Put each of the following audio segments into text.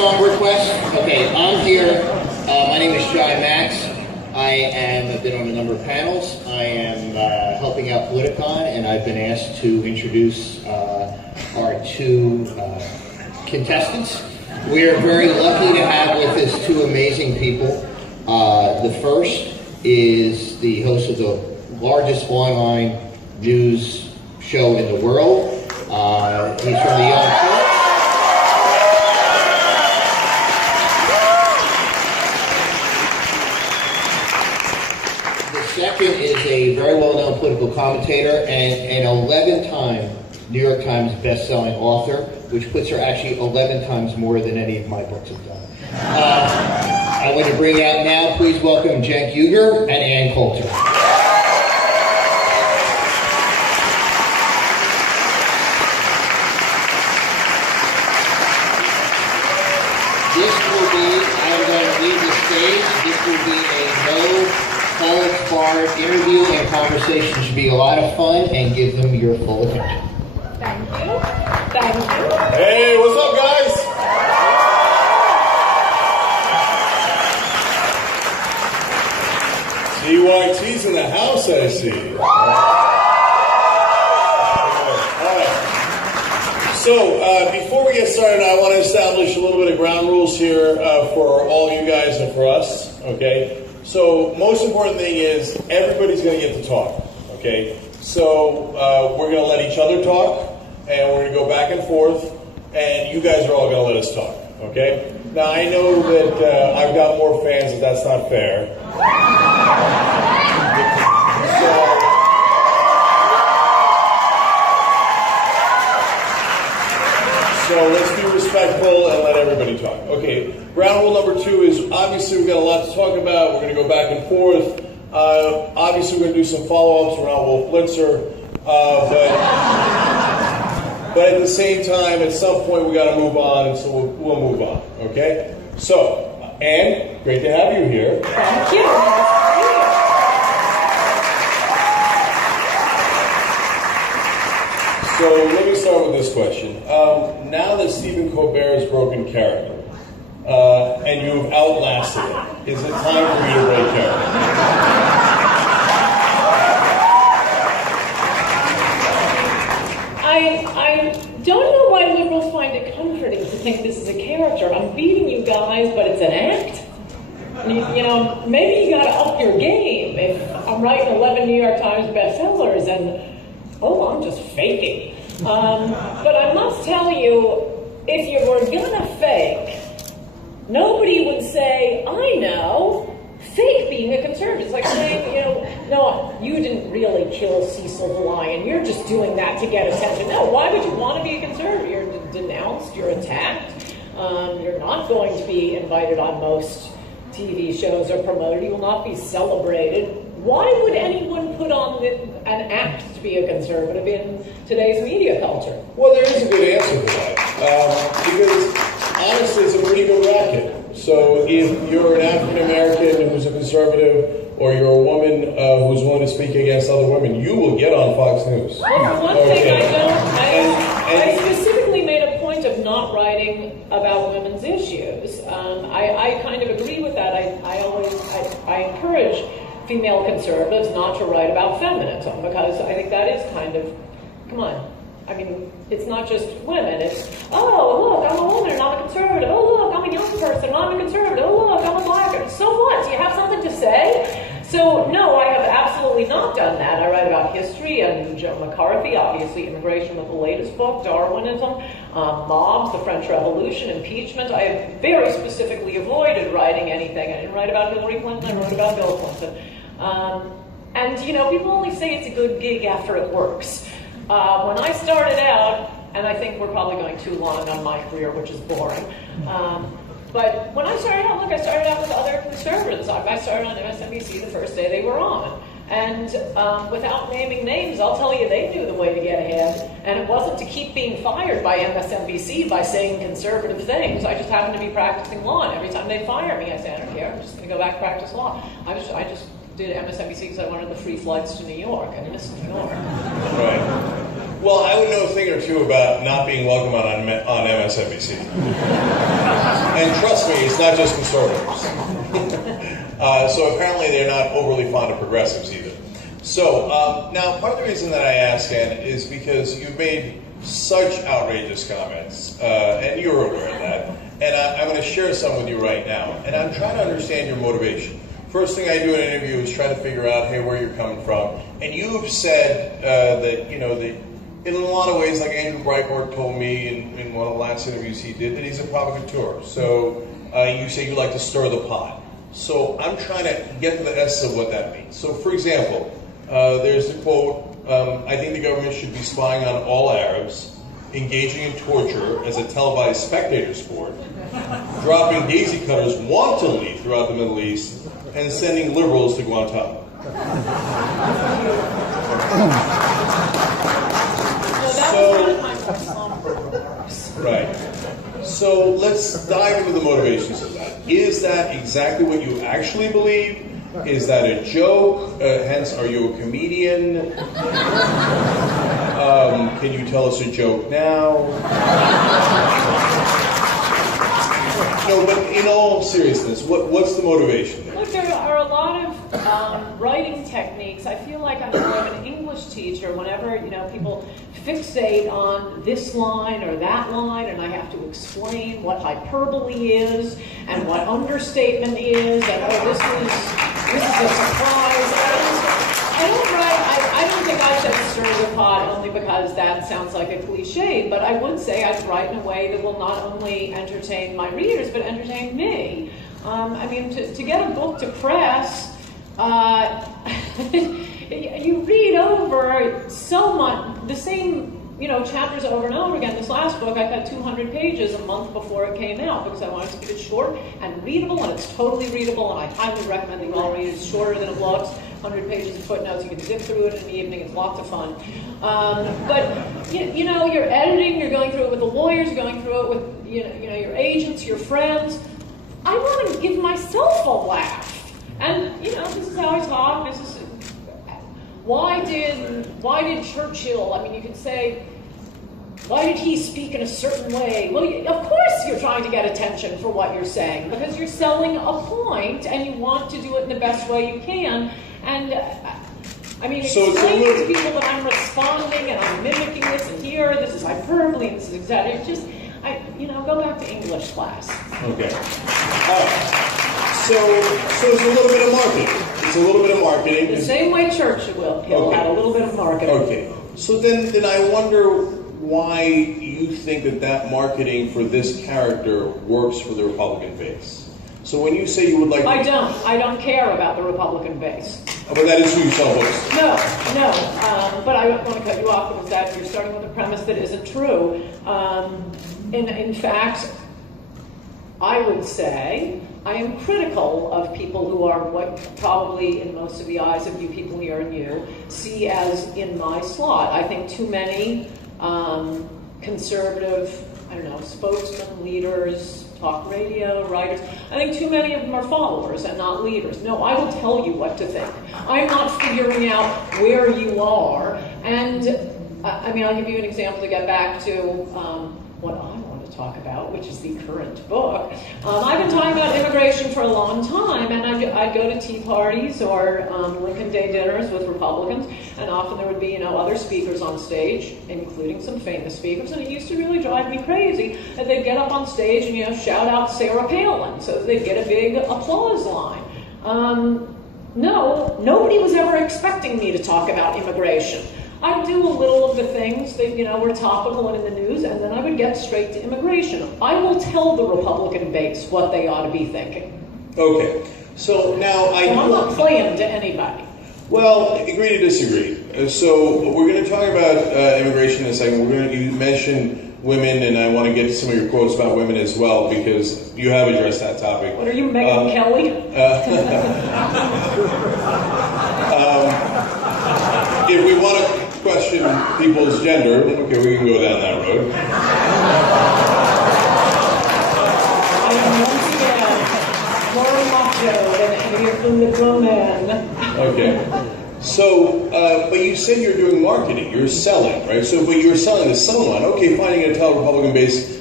song request? Okay, I'm here. My name is Shy Max. I've been on a number of panels. I am helping out Politicon, and I've been asked to introduce our two contestants. We are very lucky to have with us two amazing people. The first is the host of the largest online news show in the world. He's from the Young Turks. The second is a very well-known political commentator and an 11-time New York Times best-selling author, which puts her actually 11 times more than any of my books have done. I want to bring out now, please welcome Cenk Uygur and Ann Coulter. I'm going to leave the stage. This will be a no-holds-barred interview, and conversation should be a lot of fun, and give them your full attention. Thank you. Thank you. Hey, what's up, guys? CYT's in the house, I see. So, before we get started, I want to establish a little bit of ground rules here for all you guys and for us, okay? So, most important thing is everybody's going to get to talk, okay? So, we're going to let each other talk, and we're going to go back and forth, and you guys are all going to let us talk, okay? Now, I know that I've got more fans, and that's not fair. So let's be respectful and let everybody talk. Okay, ground rule number 2 is obviously we've got a lot to talk about. We're going to go back and forth. Obviously we're going to do some follow-ups around Wolf Blitzer. But at the same time, at some point we got to move on, and so we'll move on. Okay? So, Ann, great to have you here. Thank you. So let me start with this question. Now that Stephen Colbert has broken character, and you've outlasted it, is it time for you to break character? I don't know why liberals find it comforting to think this is a character. I'm beating you guys, but it's an act. You know, maybe you got to up your game. If I'm writing 11 New York Times bestsellers and, oh, I'm just faking. But I must tell you, if you were gonna fake, nobody would say, I know, fake being a conservative. It's like saying, you know, no, you didn't really kill Cecil the Lion. You're just doing that to get attention. No, why would you want to be a conservative? You're denounced, you're attacked. You're not going to be invited on most TV shows or promoted. You will not be celebrated. Why would anyone put on an act to be a conservative in today's media culture? Well, there is a good answer to that. Because, honestly, it's a pretty good racket. So if you're an African-American who's a conservative, or you're a woman who's willing to speak against other women, you will get on Fox News. Well, for one thing, I specifically made a point of not writing about women's issues. I kind of agree with that. I encourage female conservatives not to write about feminism, because I think that is kind of, come on, I mean, it's not just women, it's, oh, look, I'm a woman and I'm a conservative, oh, look, I'm a young person and I'm a conservative, oh, look, I'm a black, so what, do you have something to say? So, no, I have absolutely not done that. I write about history and Joe McCarthy, obviously immigration with the latest book, Darwinism, mobs, the French Revolution, impeachment. I have very specifically avoided writing anything. I didn't write about Hillary Clinton, I wrote about Bill Clinton. And, you know, people only say it's a good gig after it works. When I started out, and I think we're probably going too long on my career, which is boring, but when I started out, look, I started out with other conservatives. I started on MSNBC the first day they were on. And without naming names, I'll tell you, they knew the way to get ahead. And it wasn't to keep being fired by MSNBC by saying conservative things. I just happened to be practicing law, and every time they fire me, I say, I don't care, I'm just going to go back and practice law. I just did MSNBC because I wanted the free flights to New York. I miss New York. Right. Well, I would know a thing or two about not being welcome on MSNBC. And trust me, it's not just conservatives. So apparently they're not overly fond of progressives either. So now part of the reason that I ask, Ann, is because you've made such outrageous comments, and you're aware of that. And I'm going to share some with you right now. And I'm trying to understand your motivation. First thing I do in an interview is try to figure out, hey, where you're coming from. And you've said that, you know, that in a lot of ways, like Andrew Breitbart told me in one of the last interviews he did, that he's a provocateur. So you say you like to stir the pot. So I'm trying to get to the essence of what that means. So for example, there's the quote, I think the government should be spying on all Arabs, engaging in torture as a televised spectator sport, dropping daisy cutters wantonly throughout the Middle East, and sending liberals to Guantanamo. Right. So let's dive into the motivations of that. Is that exactly what you actually believe? Is that a joke? Hence, are you a comedian? Can you tell us a joke now? No, but in all seriousness, what's the motivation there? Look, there are a lot of writing techniques. I feel like I'm more of an English teacher whenever, you know, people fixate on this line or that line, and I have to explain what hyperbole is and what understatement is, and oh, this is a surprise. I don't think I said stir the pot only because that sounds like a cliche, but I would say I'd write in a way that will not only entertain my readers, but entertain me. I mean, to get a book to press, you read over so much, the same, you know, chapters over and over again. This last book, I got 200 pages a month before it came out because I wanted to keep it short and readable, and it's totally readable, and I highly recommend you all read it. It's shorter than it looks, 100 pages of footnotes. You can zip through it in the evening. It's lots of fun. But, you know, you're editing, you're going through it with the lawyers, you're going through it with, you know, your agents, your friends. I want to give myself a laugh. And, you know, this is how I talk. This is, why did Churchill, I mean, you could say, why did he speak in a certain way? Well, of course you're trying to get attention for what you're saying, because you're selling a point and you want to do it in the best way you can. And, I mean, explaining to people that I'm responding and I'm mimicking this and here, this is hyperbole and this is exactly, just, you know, go back to English class. Okay. So it's a little bit of marketing. It's a little bit of marketing. The same way Churchill had a little bit of marketing. Okay. So then I wonder why you think that marketing for this character works for the Republican base. So when you say you would like... I don't care about the Republican base. But that is who you sell books to. No. But I don't want to cut you off because that you're starting with a premise that isn't true. In fact, I would say I am critical of people who are what probably in most of the eyes of you people here and you see as in my slot. I think too many conservative, I don't know, spokesmen, leaders, talk radio, writers, I think too many of them are followers and not leaders. No, I will tell you what to think. I'm not figuring out where you are. And, I mean, I'll give you an example to get back to what I want to talk about, which is the current book. I've been talking about immigration for a long time, and I'd go to tea parties or Lincoln Day dinners with Republicans, and often there would be, you know, other speakers on stage, including some famous speakers, and it used to really drive me crazy that they'd get up on stage and, you know, shout out Sarah Palin, so that they'd get a big applause line. No, nobody was ever expecting me to talk about immigration. I'd do a little of the things that, you know, were topical and in the news, and then I would get straight to immigration. I will tell the Republican base what they ought to be thinking. Okay. So now I'm not playing to anybody. Well, agree to disagree. So we're going to talk about immigration in a second. You mentioned women, and I want to get to some of your quotes about women as well, because you have addressed that topic. What are you, Megyn Kelly? If we want to question people's gender, okay, we can go down that road. I am once again more macho than any of the women. Okay. So, but you said you're doing marketing, you're selling, right? So, but you're selling to someone. Okay, fine, you're going to tell a Republican base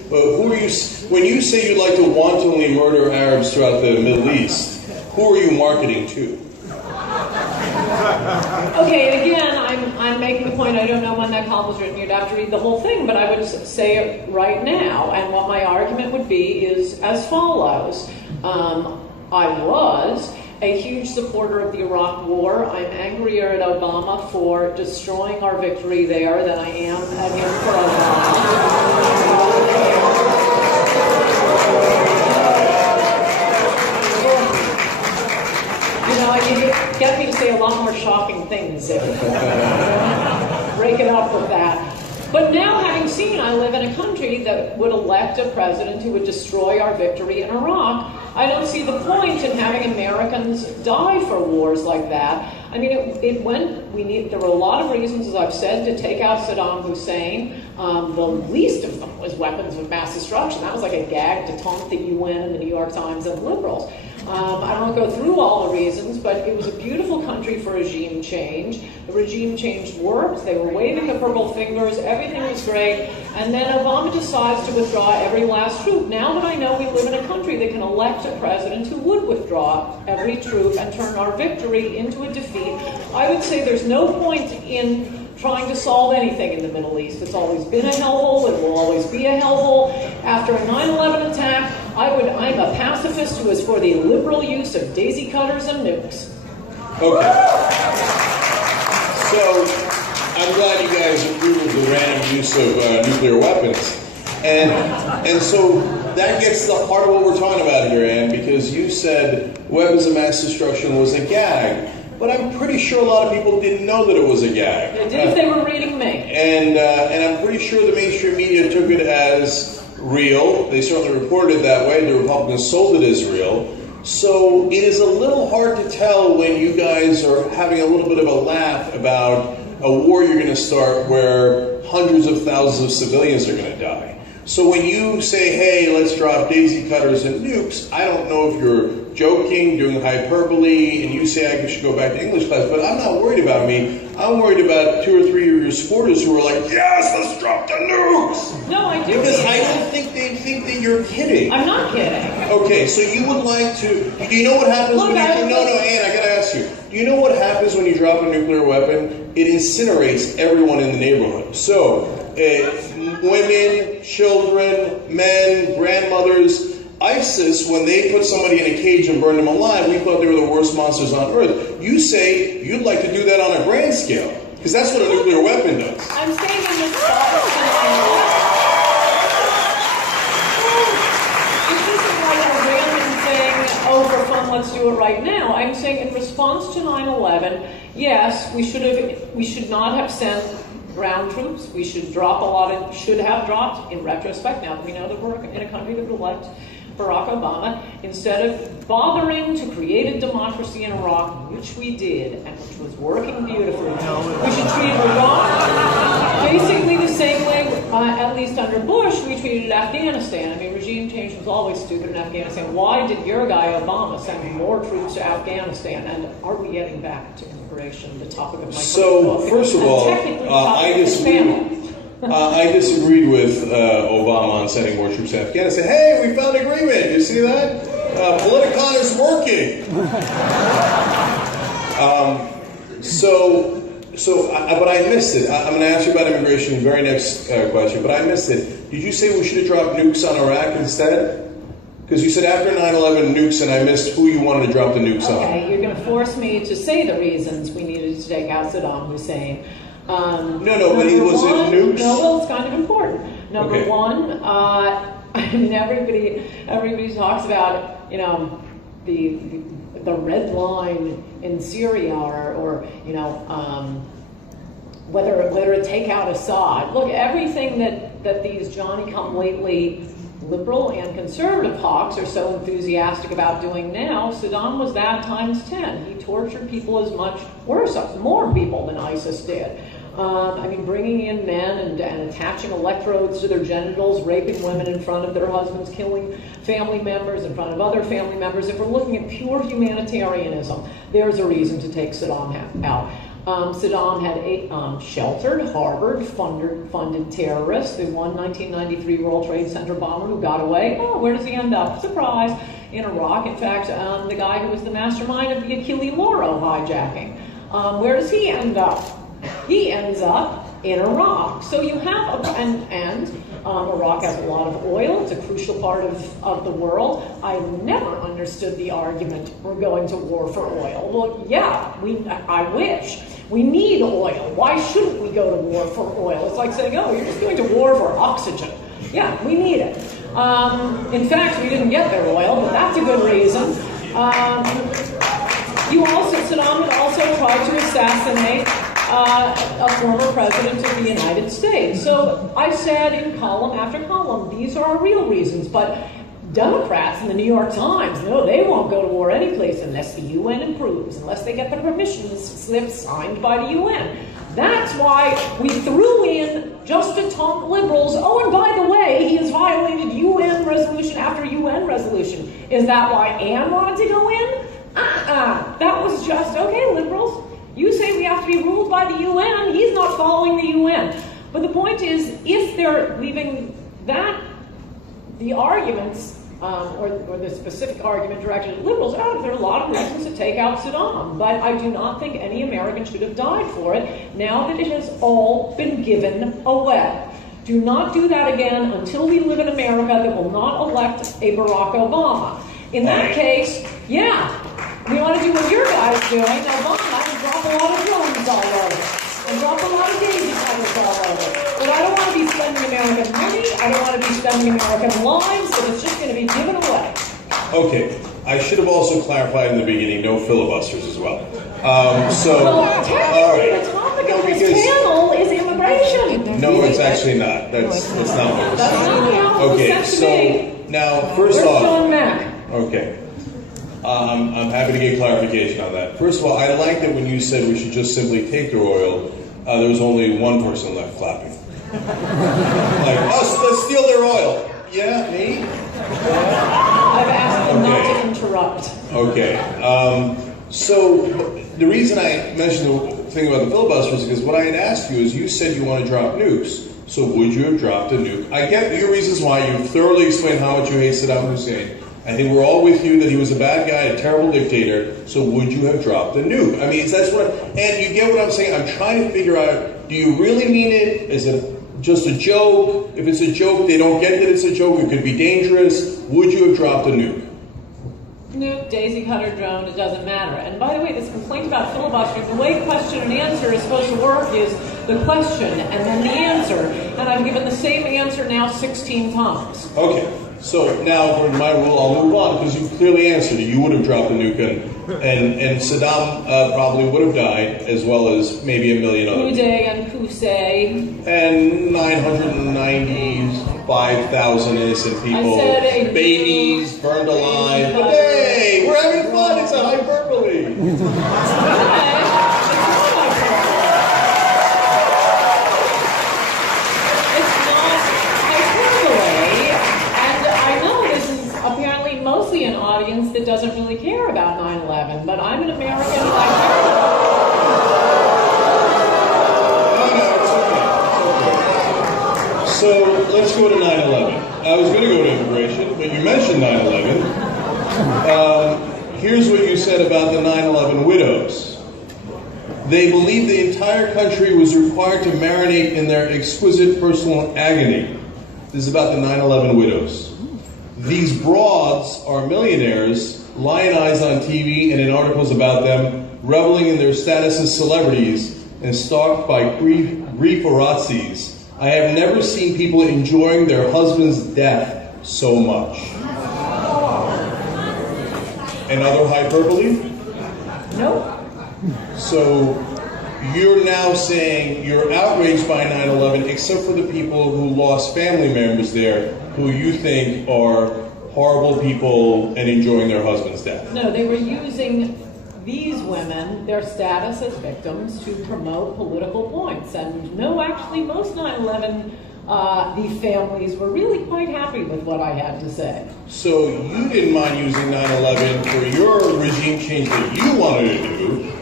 who are you? When you say you'd like to wantonly murder Arabs throughout the Middle East, who are you marketing to? Okay, and again, I'm making the point, I don't know when that column was written, you'd have to read the whole thing, but I would say it right now, and what my argument would be is as follows. I was a huge supporter of the Iraq War. I'm angrier at Obama for destroying our victory there than I am at him for Obama. You know, you get me to say a lot more shocking things if break it up with that. But now, having seen, I live in a country that would elect a president who would destroy our victory in Iraq. I don't see the point in having Americans die for wars like that. I mean, there were a lot of reasons, as I've said, to take out Saddam Hussein. The least of them was weapons of mass destruction. That was like a gag to taunt the UN and the New York Times and liberals. I don't go through all the reasons, but it was a beautiful country for regime change. The regime change worked. They were waving the purple fingers. Everything was great. And then Obama decides to withdraw every last troop. Now that I know we live in a country that can elect a president who would withdraw every troop and turn our victory into a defeat, I would say there's no point in trying to solve anything in the Middle East. It's always been a hellhole. It will always be a hellhole. After a 9/11 attack, I'm a pacifist who is for the liberal use of daisy cutters and nukes. Okay. So I'm glad you guys agree with the random use of nuclear weapons. And so that gets to the heart of what we're talking about here, Ann, because you said weapons of mass destruction was a gag. But I'm pretty sure a lot of people didn't know that it was a gag. They did if they were reading me. And I'm pretty sure the mainstream media took it as real. They certainly reported it that way. The Republicans sold it as real. So it is a little hard to tell when you guys are having a little bit of a laugh about a war you're going to start where hundreds of thousands of civilians are going to die. So when you say, hey, let's drop daisy cutters and nukes, I don't know if you're joking, doing hyperbole, and you say I should go back to English class, but I'm not worried about me. I'm worried about 2 or 3 of your supporters who are like, yes, let's drop the nukes! No, I do. Because I don't think they think that you're kidding. I'm not kidding. Okay, so you would like to... Do you know what happens when you... No, Ann, I gotta ask you. Do you know what happens when you drop a nuclear weapon? It incinerates everyone in the neighborhood. So, women, children, men, grandmothers... ISIS, when they put somebody in a cage and burned them alive, we thought they were the worst monsters on earth. You say you'd like to do that on a grand scale, because that's what a nuclear weapon does. I'm saying in response to 9/11, this isn't like a random thing, oh, for fun, let's do it right now. I'm saying in response to 9/11, yes, we should not have sent ground troops. We should have dropped, in retrospect, now that we know that we're in a country that would elect Barack Obama, instead of bothering to create a democracy in Iraq, which we did, and which was working beautifully. We should treat Iraq basically the same way, at least under Bush, we treated Afghanistan. I mean, regime change was always stupid in Afghanistan. Why did your guy Obama send more troops to Afghanistan? And are we getting back to immigration, the topic of my first book? First of all, I disagreed with Obama on sending more troops to Afghanistan. Hey, we found agreement. You see that? Politicon is working. But I missed it. I'm going to ask you about immigration in the very next question, but I missed it. Did you say we should have dropped nukes on Iraq instead? Because you said after 9/11 nukes, and I missed who you wanted to drop the nukes on. Okay, you're going to force me to say the reasons we needed to take out Saddam Hussein. But it was nukes. No, well, it's kind of important. Number one, I mean, everybody talks about, you know, the red line in Syria, or you know, whether to take out Assad. Look, everything that these Johnny-come-lately liberal and conservative hawks are so enthusiastic about doing now, Saddam was that times 10. He tortured people as much, worse, more people than ISIS did. I mean, bringing in men and attaching electrodes to their genitals, raping women in front of their husbands, killing family members in front of other family members. If we're looking at pure humanitarianism, there's a reason to take Saddam out. Saddam had sheltered, harbored, funded terrorists. The one 1993 World Trade Center bomber who got away, where does he end up? Surprise, in Iraq. In fact, the guy who was the mastermind of the Achille Lauro hijacking, where does he end up? He ends up in Iraq. So you have, Iraq has a lot of oil. It's a crucial part of the world. I never understood the argument, we're going to war for oil. Well, yeah, I wish. We need oil. Why shouldn't we go to war for oil? It's like saying, oh, you're just going to war for oxygen. Yeah, we need it. In fact, we didn't get their oil, but that's a good reason. Saddam had also tried to assassinate a former president of the United States. So I said in column after column, these are real reasons, but Democrats in the New York Times, no, they won't go to war any place unless the UN improves, unless they get the permission slip signed by the UN. That's why we threw in just a ton of liberals. Oh, and by the way, he has violated UN resolution after UN resolution. Is that why Ann wanted to go in? That was just, okay, liberals, you say we have to be ruled by the UN, he's not following the UN. But the point is, if they're leaving that, the arguments, or the specific argument directed at liberals, there are a lot of reasons to take out Saddam, but I do not think any American should have died for it, now that it has all been given away. Do not do that again until we live in America that will not elect a Barack Obama. In that case, yeah, we want to do what your guy's doing, Obama, and drop a lot of drones all over, and drop a lot of daisy cutters all over. But I don't want to be spending American money, I don't want to be spending American lives, so it's just going to be given away. Okay, I should have also clarified in the beginning, no filibusters as well. Well, technically the topic of this panel is immigration. No, it's actually not. That's not what we're saying. Okay, so now, first off, John Mack? Okay. I'm happy to get clarification on that. First of all, I like that when you said we should just simply take their oil, there was only one person left clapping. Like, let's steal their oil. Yeah, me? I've asked them not to interrupt. Okay. So the reason I mentioned the thing about the filibusters is because what I had asked you is you said you want to drop nukes. So would you have dropped a nuke? I get your reasons why. You've thoroughly explained how much you hate Saddam Hussein. I think we're all with you that he was a bad guy, a terrible dictator. So would you have dropped a nuke? I mean, that's what. And you get what I'm saying. I'm trying to figure out: do you really mean it? Is it just a joke? If it's a joke, they don't get that it's a joke. It could be dangerous. Would you have dropped a nuke? Nuke, daisy cutter, drone, it doesn't matter. And by the way, this complaint about filibustering, the way question and answer is supposed to work is the question and then the answer. And I've given the same answer now 16 times. Okay. So now, for my rule, I'll move on because you clearly answered it. You would have dropped a nuke, and Saddam probably would have died, as well as maybe a million other people. Uday and Qusay. And 995,000 innocent people, babies burned alive. But hey, we're having fun. It's a hyperbole. Mostly an audience that doesn't really care about 9/11, but I'm an American and I care about it. No, it's okay. So let's go to 9/11. I was going to go to immigration, but you mentioned 9/11. Here's what you said about the 9/11 widows. They believed the entire country was required to marinate in their exquisite personal agony. This is about the 9/11 widows. These broads are millionaires, lionized on TV and in articles about them, reveling in their status as celebrities and stalked by grieferazzis. I have never seen people enjoying their husband's death so much. Another hyperbole? Nope. So you're now saying you're outraged by 9/11 except for the people who lost family members there who you think are horrible people and enjoying their husband's death. No, they were using these women, their status as victims, to promote political points. And no, actually, most 9/11 the families were really quite happy with what I had to say. So you didn't mind using 9/11 for your regime change that you wanted to do,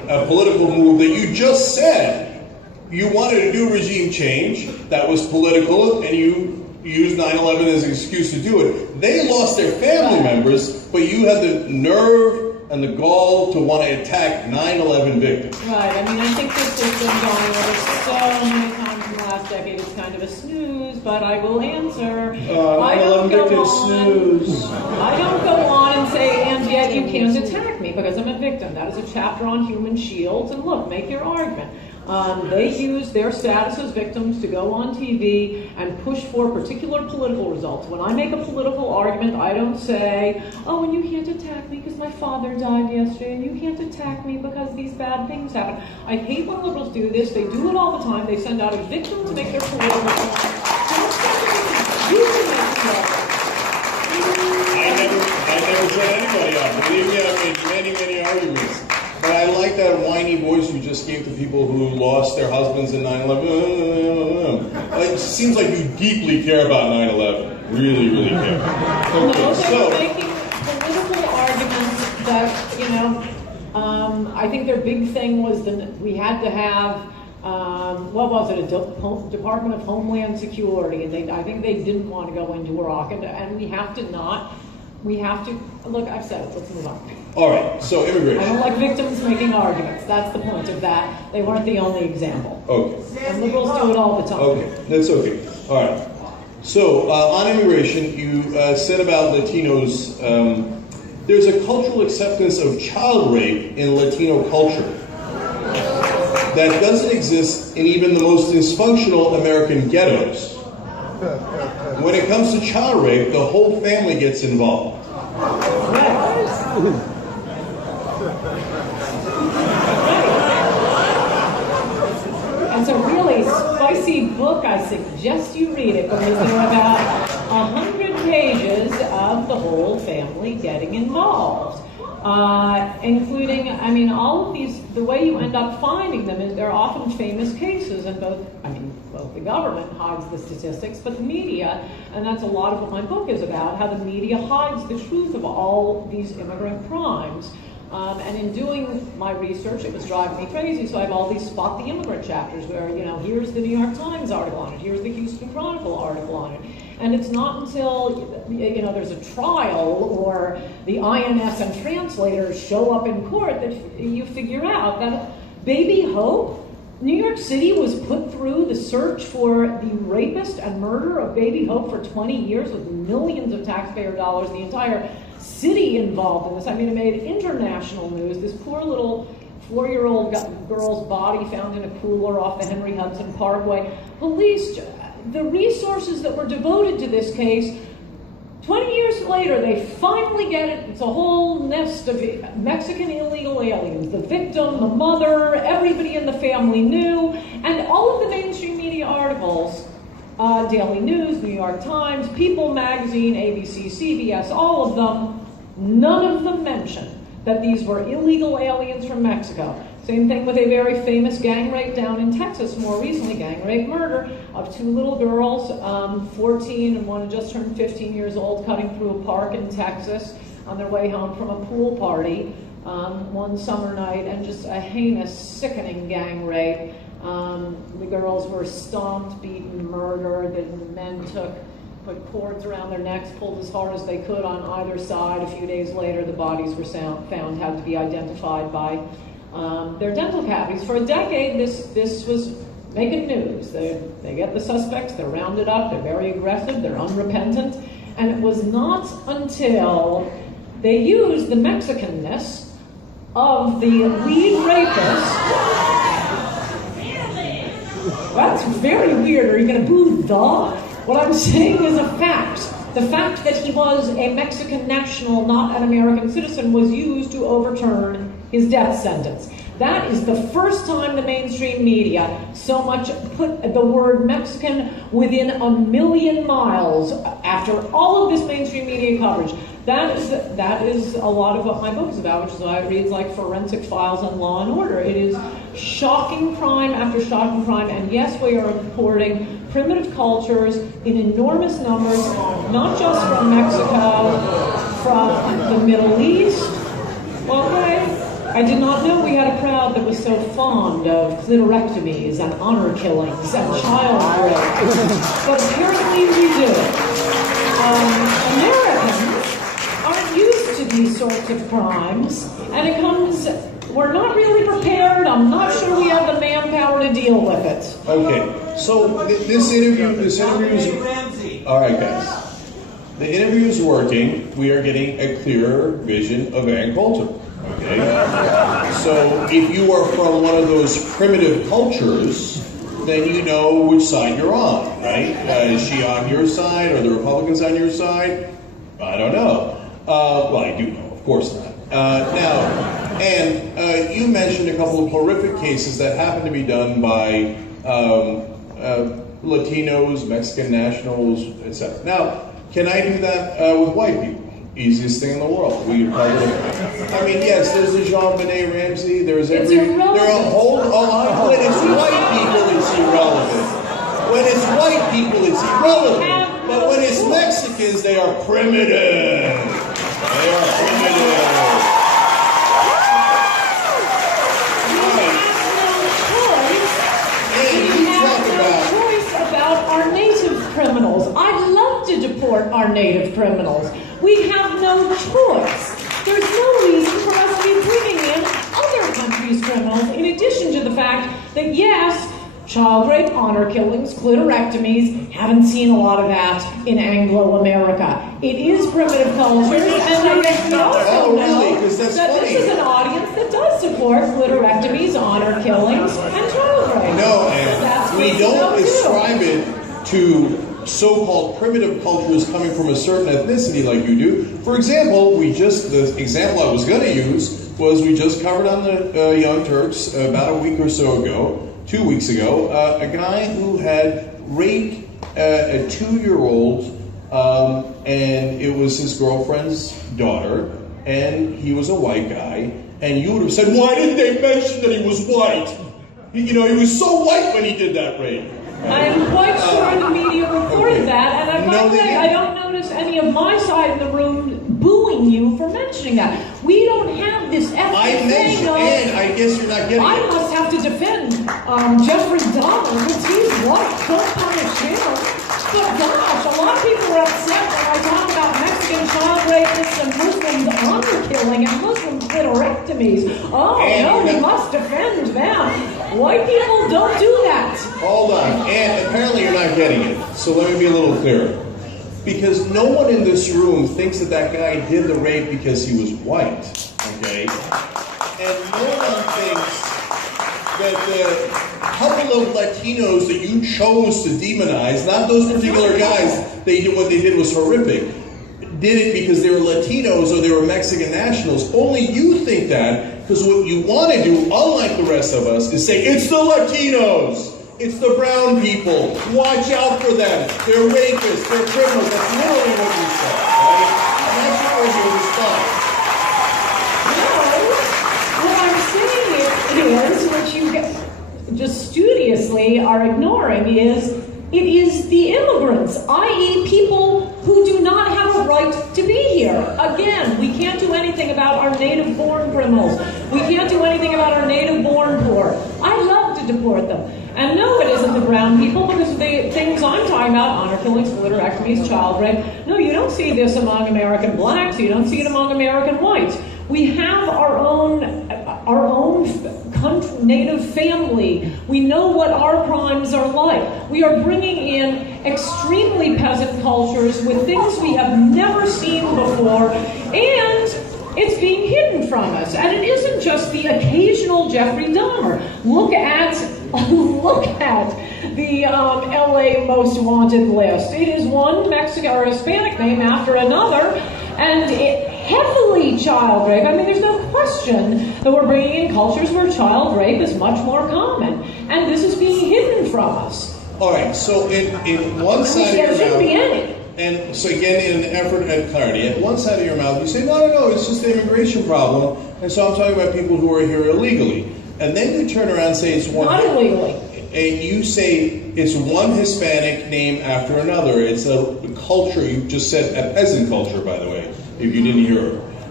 a political move that you just said you wanted to do regime change that was political, and you used 9/11 as an excuse to do it. They lost their family members, but you had the nerve and the gall to want to attack 9/11 victims. Right. I mean, I think this has been going over so many times in the last decade. It's kind of a snooze, but I will answer. I don't go on and say, and yet you can't attack me because I'm a victim. That is a chapter on human shields. And look, make your argument. They use their status as victims to go on TV and push for particular political results. When I make a political argument, I don't say, oh, and you can't attack me because my father died yesterday, and you can't attack me because these bad things happen. I hate when liberals do this. They do it all the time. They send out a victim to make their political point. I never set anybody up. Believe me, I've made many arguments. But I like that whiny voice you just gave to people who lost their husbands in 9/11. It seems like you deeply care about 9/11. Really care. No, they're making political arguments that, I think their big thing was that we had to have, what was it, a Department of Homeland Security, and I think they didn't want to go into Iraq, and we have to, look, I've said it, let's move on. All right, so immigration. I don't like victims making arguments. That's the point of that. They weren't the only example. Okay. And liberals do it all the time. Okay, that's okay. All right. So on immigration, you said about Latinos, there's a cultural acceptance of child rape in Latino culture that doesn't exist in even the most dysfunctional American ghettos. When it comes to child rape, the whole family gets involved. It's a really spicy book. I suggest you read it because there are about 100 pages of the whole family getting involved, including, all of these. The way you end up finding them is they're often famous cases, and both the government hides the statistics, but the media, and that's a lot of what my book is about, how the media hides the truth of all these immigrant crimes. And in doing my research, it was driving me crazy, so I have all these Spot the Immigrant chapters where, here's the New York Times article on it, here's the Houston Chronicle article on it. And it's not until, there's a trial or the INS and translators show up in court that you figure out that Baby Hope, New York City was put through the search for the rapist and murderer of Baby Hope for 20 years with millions of taxpayer dollars, the entire city involved in this. It made international news. This poor little 4-year-old girl's body found in a cooler off the Henry Hudson Parkway. Police, the resources that were devoted to this case, 20 years later, they finally get it. It's a whole nest of Mexican illegal aliens. The victim, the mother, everybody in the family knew. And all of the mainstream media articles, Daily News, New York Times, People Magazine, ABC, CBS, all of them, none of them mention that these were illegal aliens from Mexico. Same thing with a very famous gang rape down in Texas, more recently, gang rape murder of 2 little girls, 14 and one just turned 15 years old, cutting through a park in Texas on their way home from a pool party one summer night, and just a heinous, sickening gang rape. The girls were stomped, beaten, murdered. The men put cords around their necks, pulled as hard as they could on either side. A few days later, the bodies were found, had to be identified by their dental cavities. For a decade, this was making news. They get the suspects, they're rounded up, they're very aggressive, they're unrepentant. And it was not until they used the Mexicanness of the lead rapist. That's very weird. Are you going to boo the? What I'm saying is a fact. The fact that he was a Mexican national, not an American citizen, was used to overturn his death sentence. That is the first time the mainstream media so much put the word Mexican within a million miles after all of this mainstream media coverage. That is a lot of what my book is about, which is why it reads like forensic files on Law and Order. It is shocking crime after shocking crime, and yes, we are importing primitive cultures in enormous numbers, not just from Mexico, from the Middle East. Okay, I did not know we had a crowd that was so fond of clitorectomies and honor killings and child rape, but apparently we do. Americans aren't used to these sorts of crimes, and we're not really prepared. I'm not sure we have the manpower to deal with it. Okay, so this interview is, all right guys, the interview is working. We are getting a clearer vision of Ann Coulter. Okay, so if you are from one of those primitive cultures, then you know which side you're on, right? Is she on your side? Are the Republicans on your side? I don't know. Well, I do know, of course not. Now, Ann, you mentioned a couple of horrific cases that happen to be done by Latinos, Mexican nationals, etc. Now, can I do that with white people? Easiest thing in the world. I mean, yes, there's the Jean-Benet Ramsey, there's It's irrelevant. there are a whole lot. When it's white people, it's irrelevant. When it's white people, it's irrelevant. But when it's Mexicans, they are primitive. They are primitive. Our native criminals. I'd love to deport our native criminals. We have no choice. There's no reason for us to be bringing in other countries' criminals, in addition to the fact that, yes, child rape, honor killings, clitorectomies, haven't seen a lot of that in Anglo-America. It is primitive cultures, and I guess we also know that this is an audience that does support clitorectomies, honor killings, and child rape. No, and we don't ascribe it to so-called primitive cultures coming from a certain ethnicity like you do. For example, the example I was going to use was we just covered on the Young Turks about a week or so ago, 2 weeks ago, a guy who had raped a 2-year-old, and it was his girlfriend's daughter, and he was a white guy, and you would have said, why didn't they mention that he was white? You know, he was so white when he did that rape. I'm quite sure the media reported that, and by the way, I don't notice any of my side of the room booing you for mentioning that. We don't have this ethnic thing. And I guess you're not getting I must have to defend Jeffrey Dahmer because he's white. Don't punish him. But gosh, a lot of people are upset when I talk about Mexican child rapists and Muslims honor killing and Muslim clitorectomies. Oh, no, we must defend them. White people don't do that. Hold on. And apparently you're not getting it. So let me be a little clearer. Because no one in this room thinks that guy did the rape because he was white. Okay? And no one thinks that the couple of Latinos that you chose to demonize, not those particular guys, what they did was horrific, did it because they were Latinos or they were Mexican nationals. Only you think that because what you want to do, unlike the rest of us, is say, it's the Latinos. It's the brown people. Watch out for them. They're rapists. They're criminals. That's literally what you said, right? And that's your response. No. What I'm saying is, what you just studiously are ignoring is, it is the immigrants, i.e. people who do not have a right to be here. Again, we can't do anything about our native-born criminals. We can't do anything about our native-born poor. I'd love to deport them. And no, it isn't the brown people, because the things I'm talking about, honor killings, clitorectomies, child rape, no, you don't see this among American blacks, you don't see it among American whites. We have our own country, native family. We know what our crimes are like. We are bringing in extremely peasant cultures with things we have never seen before, and it's being hidden from us. And it isn't just the occasional Jeffrey Dahmer. Look at the LA Most Wanted list. It is one Mexican or Hispanic name after another, and heavily child rape. I mean, there's no question that we're bringing in cultures where child rape is much more common, and this is being hidden from us. All right, so in one side of your mouth, shouldn't be any. and so again, in an effort at clarity, at one side of your mouth, you say, no, it's just the immigration problem, and so I'm talking about people who are here illegally. And then you turn around and say it's one... Not illegally. And you say it's one Hispanic name after another. It's a culture, you just said a peasant culture, by the way, if you didn't hear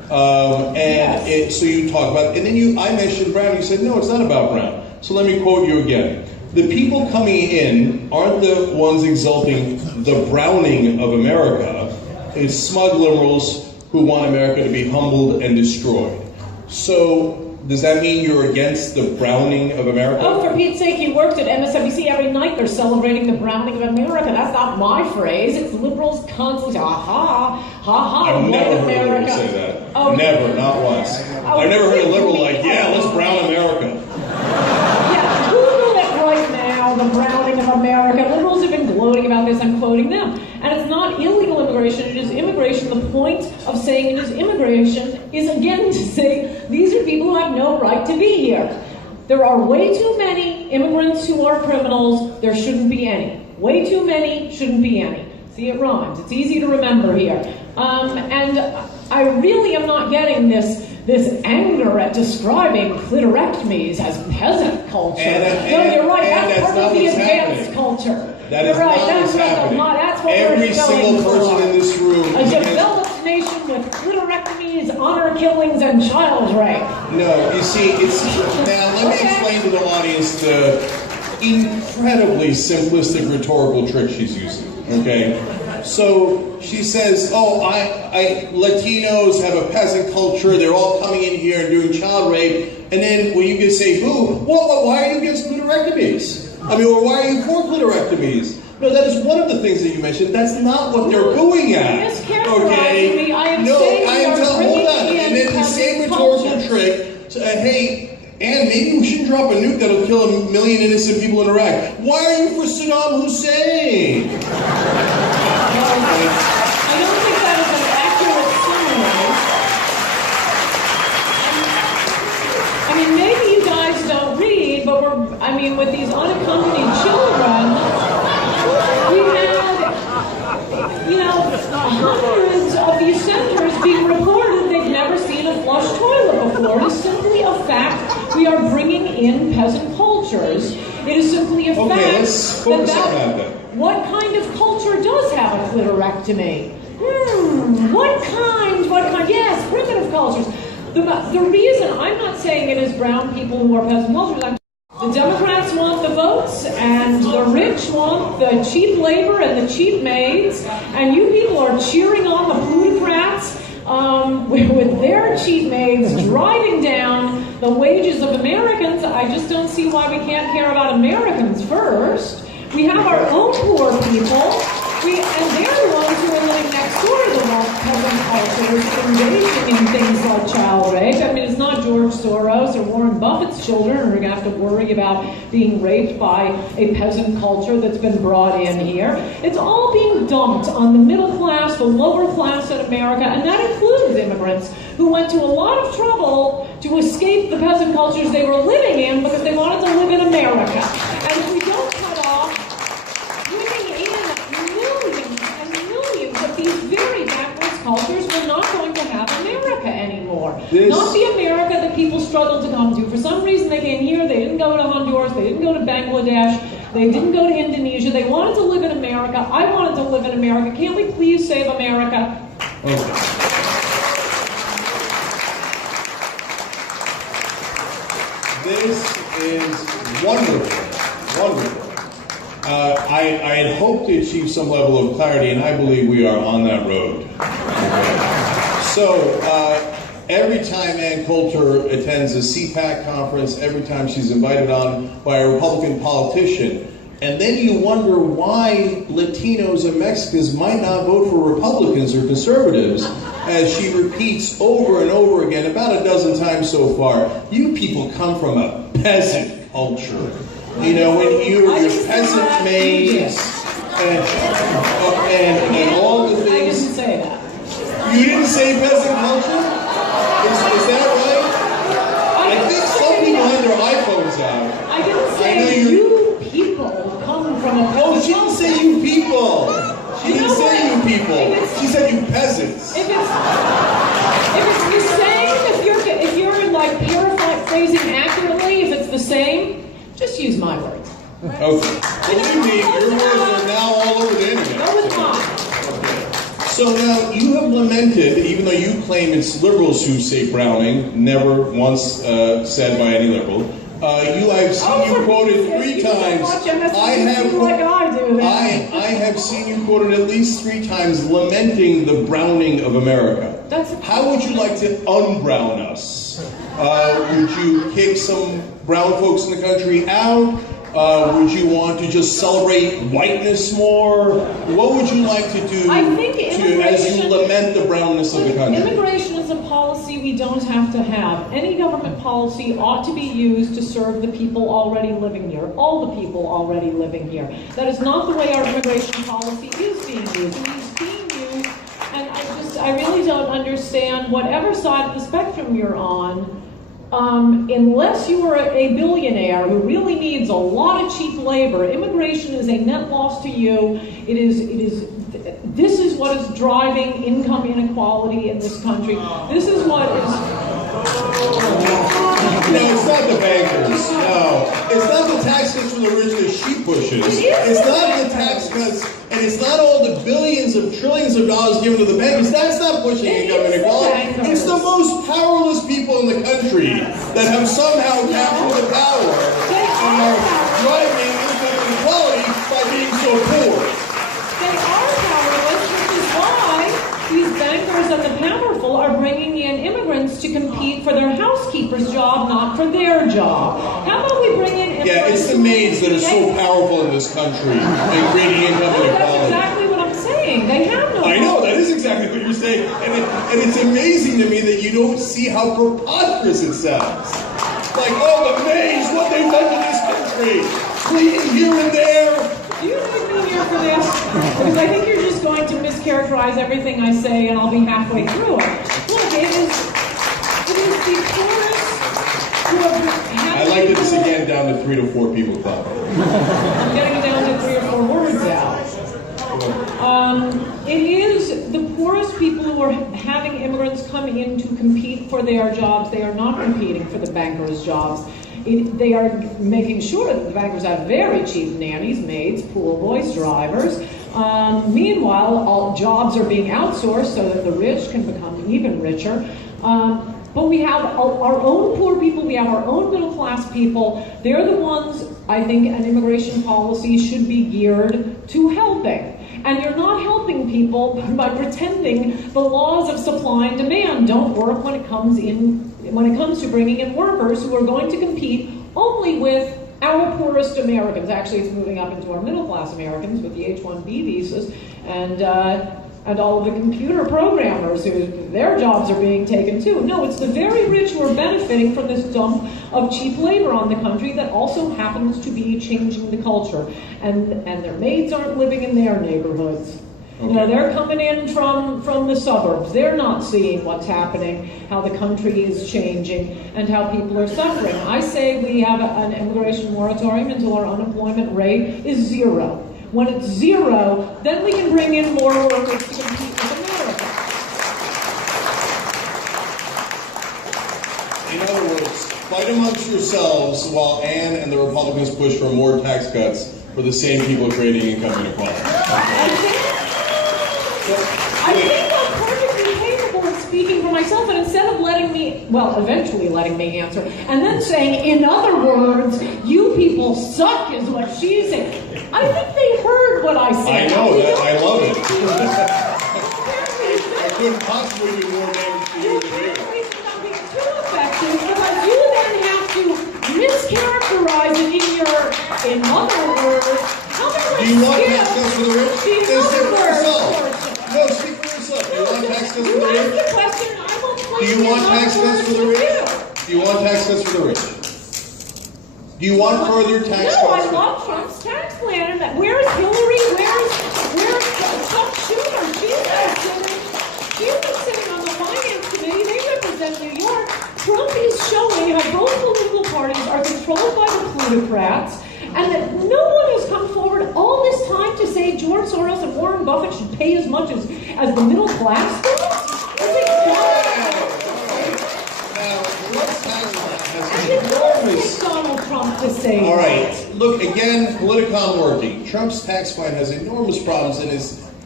So you talk about, and then I mentioned Brown. You said no, it's not about Brown. So let me quote you again. The people coming in aren't the ones exalting the Browning of America. It's smug liberals who want America to be humbled and destroyed. So does that mean you're against the Browning of America? Oh, for Pete's sake, you worked at MSNBC every night. They're celebrating the Browning of America. That's not my phrase. It's liberals constantly. I've never heard a liberal say that. Oh, never, not once. I've never heard a liberal like, yeah, let's brown America. Yeah, Google it right now, the Browning of America. Liberals have been gloating about this. I'm quoting them. And it's not illegal immigration, it is immigration. The point of saying it is immigration is, again, to say these are people who have no right to be here. There are way too many immigrants who are criminals. There shouldn't be any. Way too many, shouldn't be any. See, it rhymes. It's easy to remember here. And I really am not getting this anger at describing clitorectomies as peasant culture. No, you're right. That's part of the advanced culture. That is not what's happening. That's what Every single person in this room. A developed nation with clitorectomies, honor killings, and child rape. No, you see, now let me explain to the audience the incredibly simplistic rhetorical trick she's using. Okay, so she says, Latinos have a peasant culture. They're all coming in here and doing child rape. And then when you can say, who? Why are you against clitorectomies? Or why are you for clitorectomies? No, that is one of the things that you mentioned. That's not what they're going at. Okay? Me. I am saying hold on. And then the same rhetorical trick. Hey, Ann, maybe we shouldn't drop a nuke that'll kill 1 million innocent people in Iraq. Why are you for Saddam Hussein? I don't think that is an accurate summary. I mean, maybe you guys don't read, but with these unaccompanied children, we had, hundreds of these centers being reported they've never seen a flush toilet before. It is simply a fact we are bringing in peasant cultures. It is simply a fact let's focus on that. What kind of culture does have a clitorectomy? What kind? Yes, primitive cultures. The reason, I'm not saying it is brown people who are peasant cultures. The Democrats want the votes, and the rich want the cheap labor and the cheap maids, and you people are cheering on the plutocrats with their cheap maids driving down the wages of Americans. I just don't see why we can't care about Americans first. We have our own poor people, and they're the ones who are living next door to the peasant cultures, engaging in things like child rape. I mean, it's not George Soros or Warren Buffett's children who are going to have to worry about being raped by a peasant culture that's been brought in here. It's all being dumped on the middle class, the lower class in America, and that includes immigrants who went to a lot of trouble to escape the peasant cultures they were living in because they wanted to live in America. And if we don't cut off bringing in millions and millions of these very backwards cultures, we're not going to have America anymore. Not the America that people struggled to come to. For some reason they came here, they didn't go to Honduras, they didn't go to Bangladesh, they didn't go to Indonesia, they wanted to live in America. I wanted to live in America. Can't we please save America? Okay. This is wonderful, wonderful. I had hoped to achieve some level of clarity, and I believe we are on that road. Okay. So, every time Ann Coulter attends a CPAC conference, every time she's invited on by a Republican politician, and then you wonder why Latinos and Mexicans might not vote for Republicans or conservatives, as she repeats over and over again, about a dozen times so far, you people come from a peasant culture. You know, when you're peasant maids and all the things. I didn't say that. You didn't say peasant culture? Is that right? I think some people had their iPhones out. I didn't say you people come from a peasant. Oh, she didn't say you people. She didn't say you people. She said you peasants. If it's the same, if you're like paraphrasing accurately, if it's the same, just use my words. Okay. Believe me, your words are now all over the internet. No, it's not. Okay. So now you have lamented, even though you claim it's liberals who say Browning, never once said by any liberal. I've seen you quoted 3 times. I have seen you quoted at least 3 times lamenting the Browning of America. How would you like to un-brown us? Would you kick some brown folks in the country out? Would you want to just celebrate whiteness more? What would you like to do as you lament the brownness of the country? Immigration is a policy we don't have to have. Any government policy ought to be used to serve the people already living here, all the people already living here. That is not the way our immigration policy is being used. It is being used, and I really don't understand whatever side of the spectrum you're on. Unless you are a billionaire who really needs a lot of cheap labor, immigration is a net loss to you. This is what is driving income inequality in this country. This is what is... No, it's not the bankers. No. It's not the tax cuts for the rich that she pushes. It's not the tax cuts, and it's not all the billions of trillions of dollars given to the bankers. That's not pushing income inequality. It's the most powerless people in the country that have somehow captured the power and are driving income inequality by being so poor. They are powerless, which is why these bankers and the powerful are bringing in immigrants to compete for their housekeeper's job, not for their job. How about we bring in immigrants? Yeah, it's the maids that are so powerful in this country and creating income inequality. That's exactly what I'm saying. They have no I know, that is exactly what you're saying. And it's amazing to me that you don't see how preposterous it sounds. Like, oh, the maids, what they've done to this country. Cleaning here and there. Do you leave me here for this? Because I think you're just going to mischaracterize everything I say and I'll be halfway through it. Look, it is the poorest who have... I'd like to this again down to 3 to 4 people club. I'm getting it down to 3 or 4 words out. It is the poorest people who are having immigrants come in to compete for their jobs. They are not competing for the bankers' jobs. They are making sure that the bankers have very cheap nannies, maids, pool boys, drivers. Meanwhile, all jobs are being outsourced so that the rich can become even richer. But we have our own poor people, we have our own middle-class people. They're the ones, I think, an immigration policy should be geared to helping. And you're not helping people by pretending the laws of supply and demand don't work when it comes to bringing in workers who are going to compete only with our poorest Americans. Actually, it's moving up into our middle-class Americans with the H-1B visas and all of the computer programmers who their jobs are being taken too. No, it's the very rich who are benefiting from this dump of cheap labor on the country that also happens to be changing the culture. And their maids aren't living in their neighborhoods. Okay. You know, they're coming in from the suburbs. They're not seeing what's happening, how the country is changing, and how people are suffering. I say we have an immigration moratorium until our unemployment rate is 0. When it's 0, then we can bring in more workers to compete with America. In other words, fight amongst yourselves while Ann and the Republicans push for more tax cuts for the same people creating income inequality. I think I'm perfectly capable of speaking for myself, and instead of eventually letting me answer, and then saying, in other words, you people suck is what she's saying. I think they heard what I said. I know that. I love it. I couldn't possibly do more damage to you than you. It's not being too effective because you then have to mischaracterize it in other words. Do you want tax cuts for the rich? Then speak for yourself. No, speak for yourself. Do you want tax cuts for the rich? Do you want tax cuts for the rich? Do you want tax cuts for the rich? Do you want further tax cuts? No, I love Trump's tax plan. And where's Hillary? Where's Chuck Schumer? She's been sitting on the finance committee. They represent New York. Trump is showing how both political parties are controlled by the plutocrats, and that no one has come forward all this time to say George Soros and Warren Buffett should pay as much as the middle class does. Donald Trump to say. All right. Look, again, Politicon working. Trump's tax plan has enormous problems, and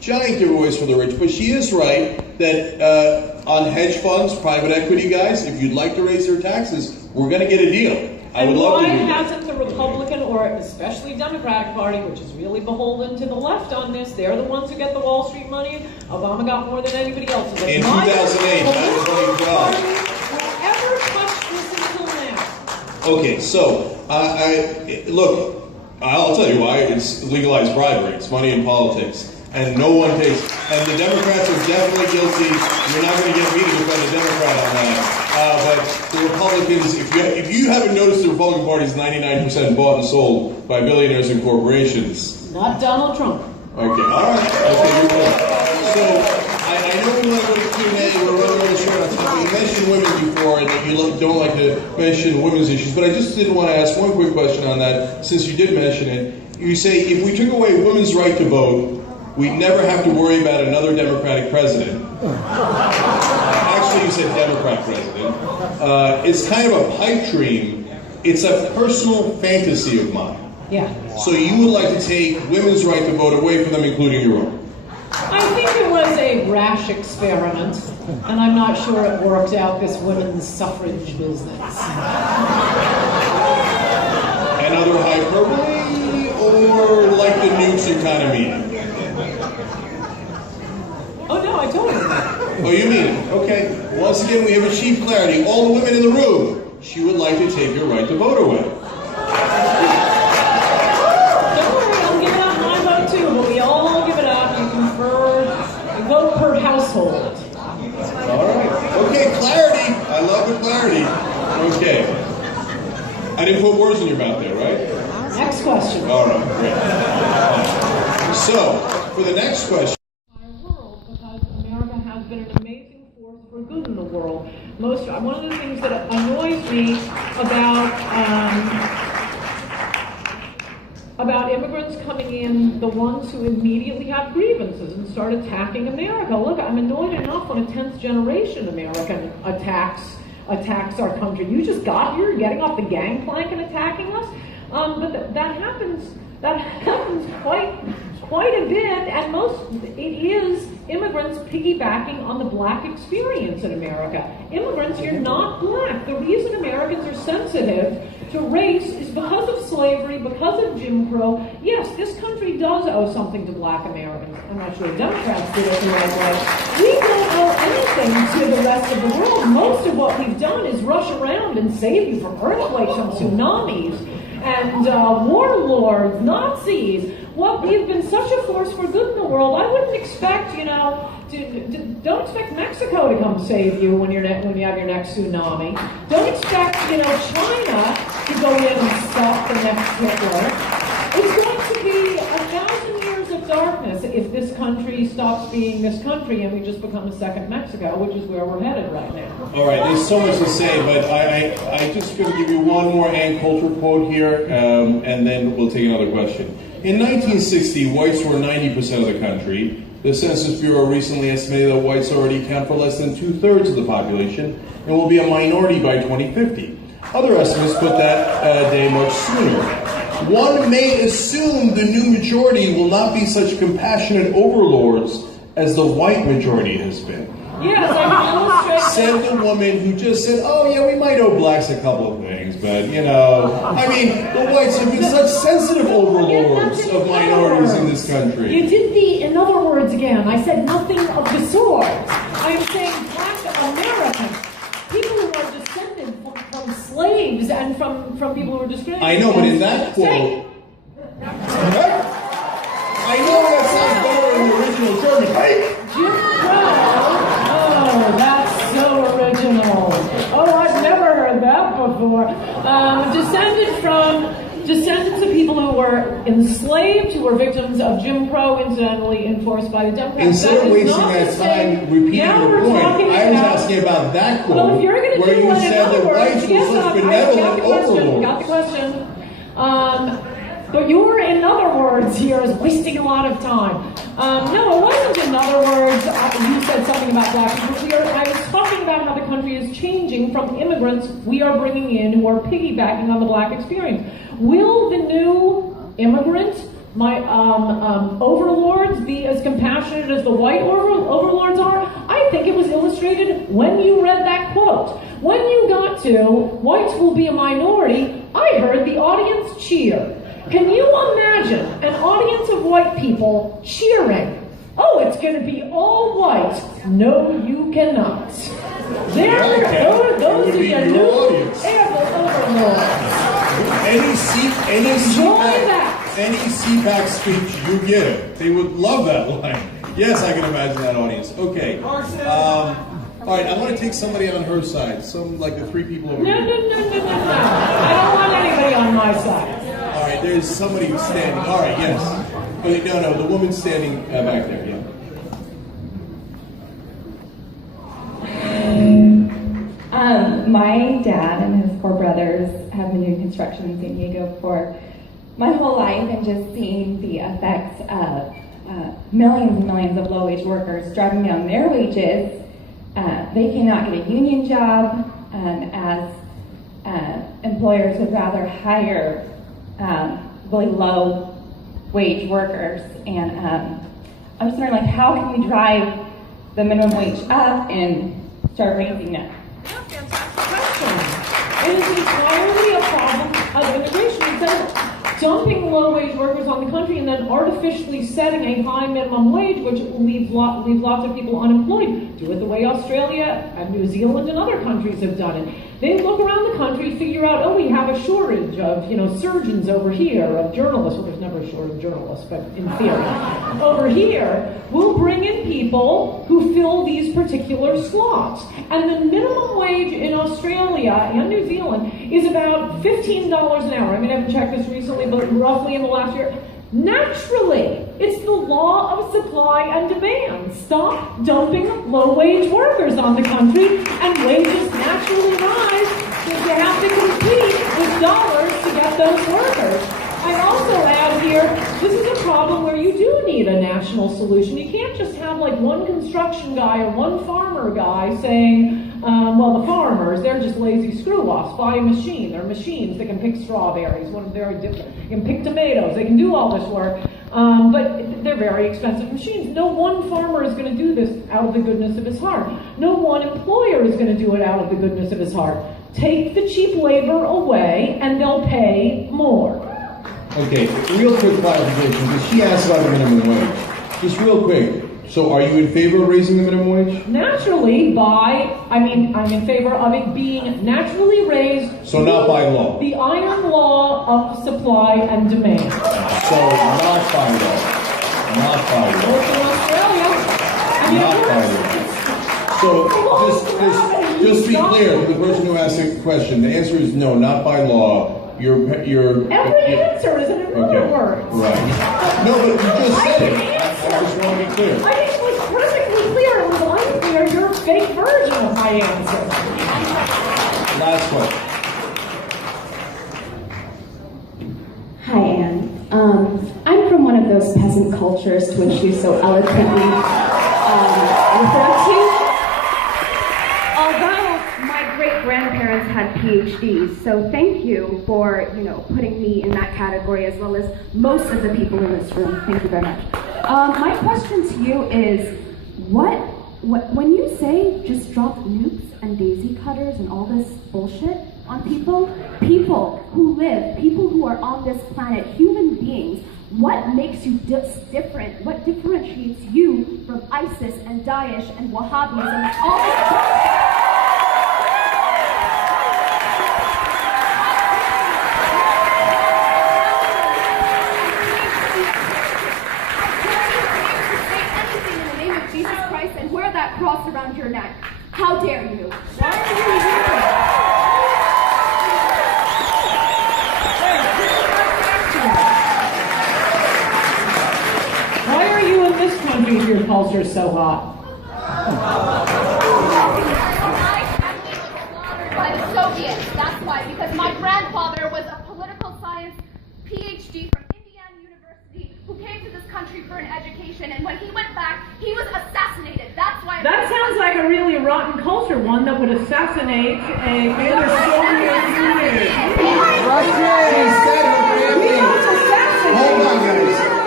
giant giveaways for the rich, but she is right that on hedge funds, private equity guys, if you'd like to raise their taxes, we're going to get a deal. I would love to do that. And why hasn't the Republican or especially Democratic Party, which is really beholden to the left on this, they're the ones who get the Wall Street money. Obama got more than anybody else. In 2008, that was what he got. Ever touched this until now? Okay, so look, I'll tell you why. It's legalized bribery. It's money in politics. And no one takes, and the Democrats are definitely guilty. You're not going to get me to defend a Democrat on that. But the Republicans, if you haven't noticed, the Republican Party is 99% bought and sold by billionaires and corporations. Not Donald Trump. Okay, all right. Okay, you're right. So I know we want to go to Q&A. We're running a little short on time. You mentioned women before, and that you don't like to mention women's issues. But I just did want to ask one quick question on that, since you did mention it. You say if we took away women's right to vote, we'd never have to worry about another Democratic president. Actually, you said Democrat president. It's kind of a pipe dream. It's a personal fantasy of mine. Yeah. So you would like to take women's right to vote away from them, including your own? I think it was a rash experiment, and I'm not sure it worked out, this women's suffrage business. Another hyperbole, or like the nukes you kind of mean? Oh no, I told you. Oh, you mean it? Okay. Once again, we have achieved clarity. All the women in the room, she would like to take your right to vote away. Don't worry, I'll give it up my vote too, but we all give it up. You vote per household. All right. Okay, clarity. I love the clarity. Okay. I didn't put words in your mouth there, right? Next question. All right, great. So, for the next question. America has been an amazing force for good in the world. One of the things that annoys me about immigrants coming in, the ones who immediately have grievances and start attacking America. Look, I'm annoyed enough when a 10th generation American attacks our country. You just got here, getting off the gangplank and attacking us. But that happens quite a bit, and it is immigrants piggybacking on the black experience in America. Immigrants, you're not black. The reason Americans are sensitive to race is because of slavery, because of Jim Crow. Yes, this country does owe something to black Americans. I'm not sure Democrats did it the right way. We don't owe anything to the rest of the world. Most of what we've done is rush around and save you from earthquakes and tsunamis and warlords, Nazis. Well, we've been such a force for good in the world. I wouldn't expect, don't expect Mexico to come save you when you have your next tsunami. Don't expect, China to go in and stop the next Hitler. It's going to be 1,000 years of darkness if this country stops being this country and we just become a second Mexico, which is where we're headed right now. All right, there's so much to say, but I just going to give you one more Ann Coulter quote here, and then we'll take another question. In 1960, whites were 90% of the country. The Census Bureau recently estimated that whites already account for less than 2/3 of the population and will be a minority by 2050. Other estimates put that day much sooner. One may assume the new majority will not be such compassionate overlords as the white majority has been. Yes, I illustrate. Said the woman who just said, "Oh yeah, we might owe blacks a couple of things, but the whites have been such sensitive overlords of minorities in this country." You did the "in other words" again. I said nothing of the sort. I am saying black Americans, people who are descended from slaves and from people who were discriminated. I know, but in that quote, I know that sounds better in the original German, right? Jim Crow. Oh, that's so original. Oh, I've never heard that before. Descendants of people who were enslaved, who were victims of Jim Crow, incidentally enforced by the Democrats. Instead of wasting that time repeating your point, I was asking about that quote, where you said that whites were such benevolent overlords. Got the question. But your "in other words" here is wasting a lot of time. No, it wasn't "in other words." You said something about black people. I was talking about how the country is changing from immigrants we are bringing in who are piggybacking on the black experience. Will the new immigrant my overlords be as compassionate as the white overlords are? I think it was illustrated when you read that quote. When you got to, whites will be a minority, I heard the audience cheer. Can you imagine an audience of white people cheering? Oh, it's going to be all white. No, you cannot. Those are your new overlords. Any CPAC speech, you get it. They would love that line. Yes, I can imagine that audience. Okay. All right, I want to take somebody on her side. Some, like the three people over here. No. I don't want anybody on my side. All right, there's somebody standing. All right, yes. Okay, no, the woman standing back there, yeah. My dad and his 4 brothers have been doing construction in San Diego for my whole life, and just seeing the effects of millions and millions of low-wage workers driving down their wages. They cannot get a union job, as employers would rather hire really low-wage workers. And I'm just wondering, like, how can we drive the minimum wage up and start raising it? It is entirely a problem of immigration. Instead of dumping low-wage workers on the country and then artificially setting a high minimum wage, which will leave lots of people unemployed, do it the way Australia and New Zealand and other countries have done it. They look around the country, figure out, oh, we have a shortage of, surgeons over here, of journalists. Well, there's never a shortage of journalists, but in theory. Over here, we'll bring in people who fill these particular slots. And the minimum wage in Australia and New Zealand is about $15 an hour. I mean, I haven't checked this recently, but roughly in the last year. Naturally, it's the law of supply and demand. Stop dumping low-wage workers on the country, and wages naturally rise because you have to compete with dollars to get those workers. I'd also add here, this is a problem where you do need a national solution. You can't just have like one construction guy or one farmer guy saying, well, the farmers, they're just lazy screw-offs. Buy a machine. They're machines that can pick strawberries. They can pick tomatoes. They can do all this work. But they're very expensive machines. No one farmer is going to do this out of the goodness of his heart. No one employer is going to do it out of the goodness of his heart. Take the cheap labor away, and they'll pay more. Okay, real quick clarification, because she asked about the minimum wage. Just real quick. So are you in favor of raising the minimum wage? Naturally, I'm in favor of it being naturally raised. So not by law? The iron law of supply and demand. So not by law? Not by law? Well, in Australia. Not by law. So just be clear, the person who asked the question, the answer is no, not by law. Every answer is in other words. Right. No, but you just said it. I just want to be clear. I think it was perfectly clear. It was unclear. Your fake version of my answer. Last question. Hi, Ann. I'm from one of those peasant cultures to which you so eloquently referred to. Although my great-grandparents had PhDs, so thank you for, putting me in that category as well as most of the people in this room. Thank you very much. My question to you is, when you say just drop nukes and daisy cutters and all this bullshit on people who live, people who are on this planet, human beings, what makes you different? What differentiates you from ISIS and Daesh and Wahhabism and all this bullshit? Cross around your neck. How dare you? Why are you in this country if your culture's so hot? By the Soviets. That's why. Because my grandfather was a political science PhD from Indiana University who came to this country for an education, and when he went back, he was assassinated. That's why. That sounds like a really rotten culture, one that would assassinate a Soviet Union. Russia! Hold on, guys.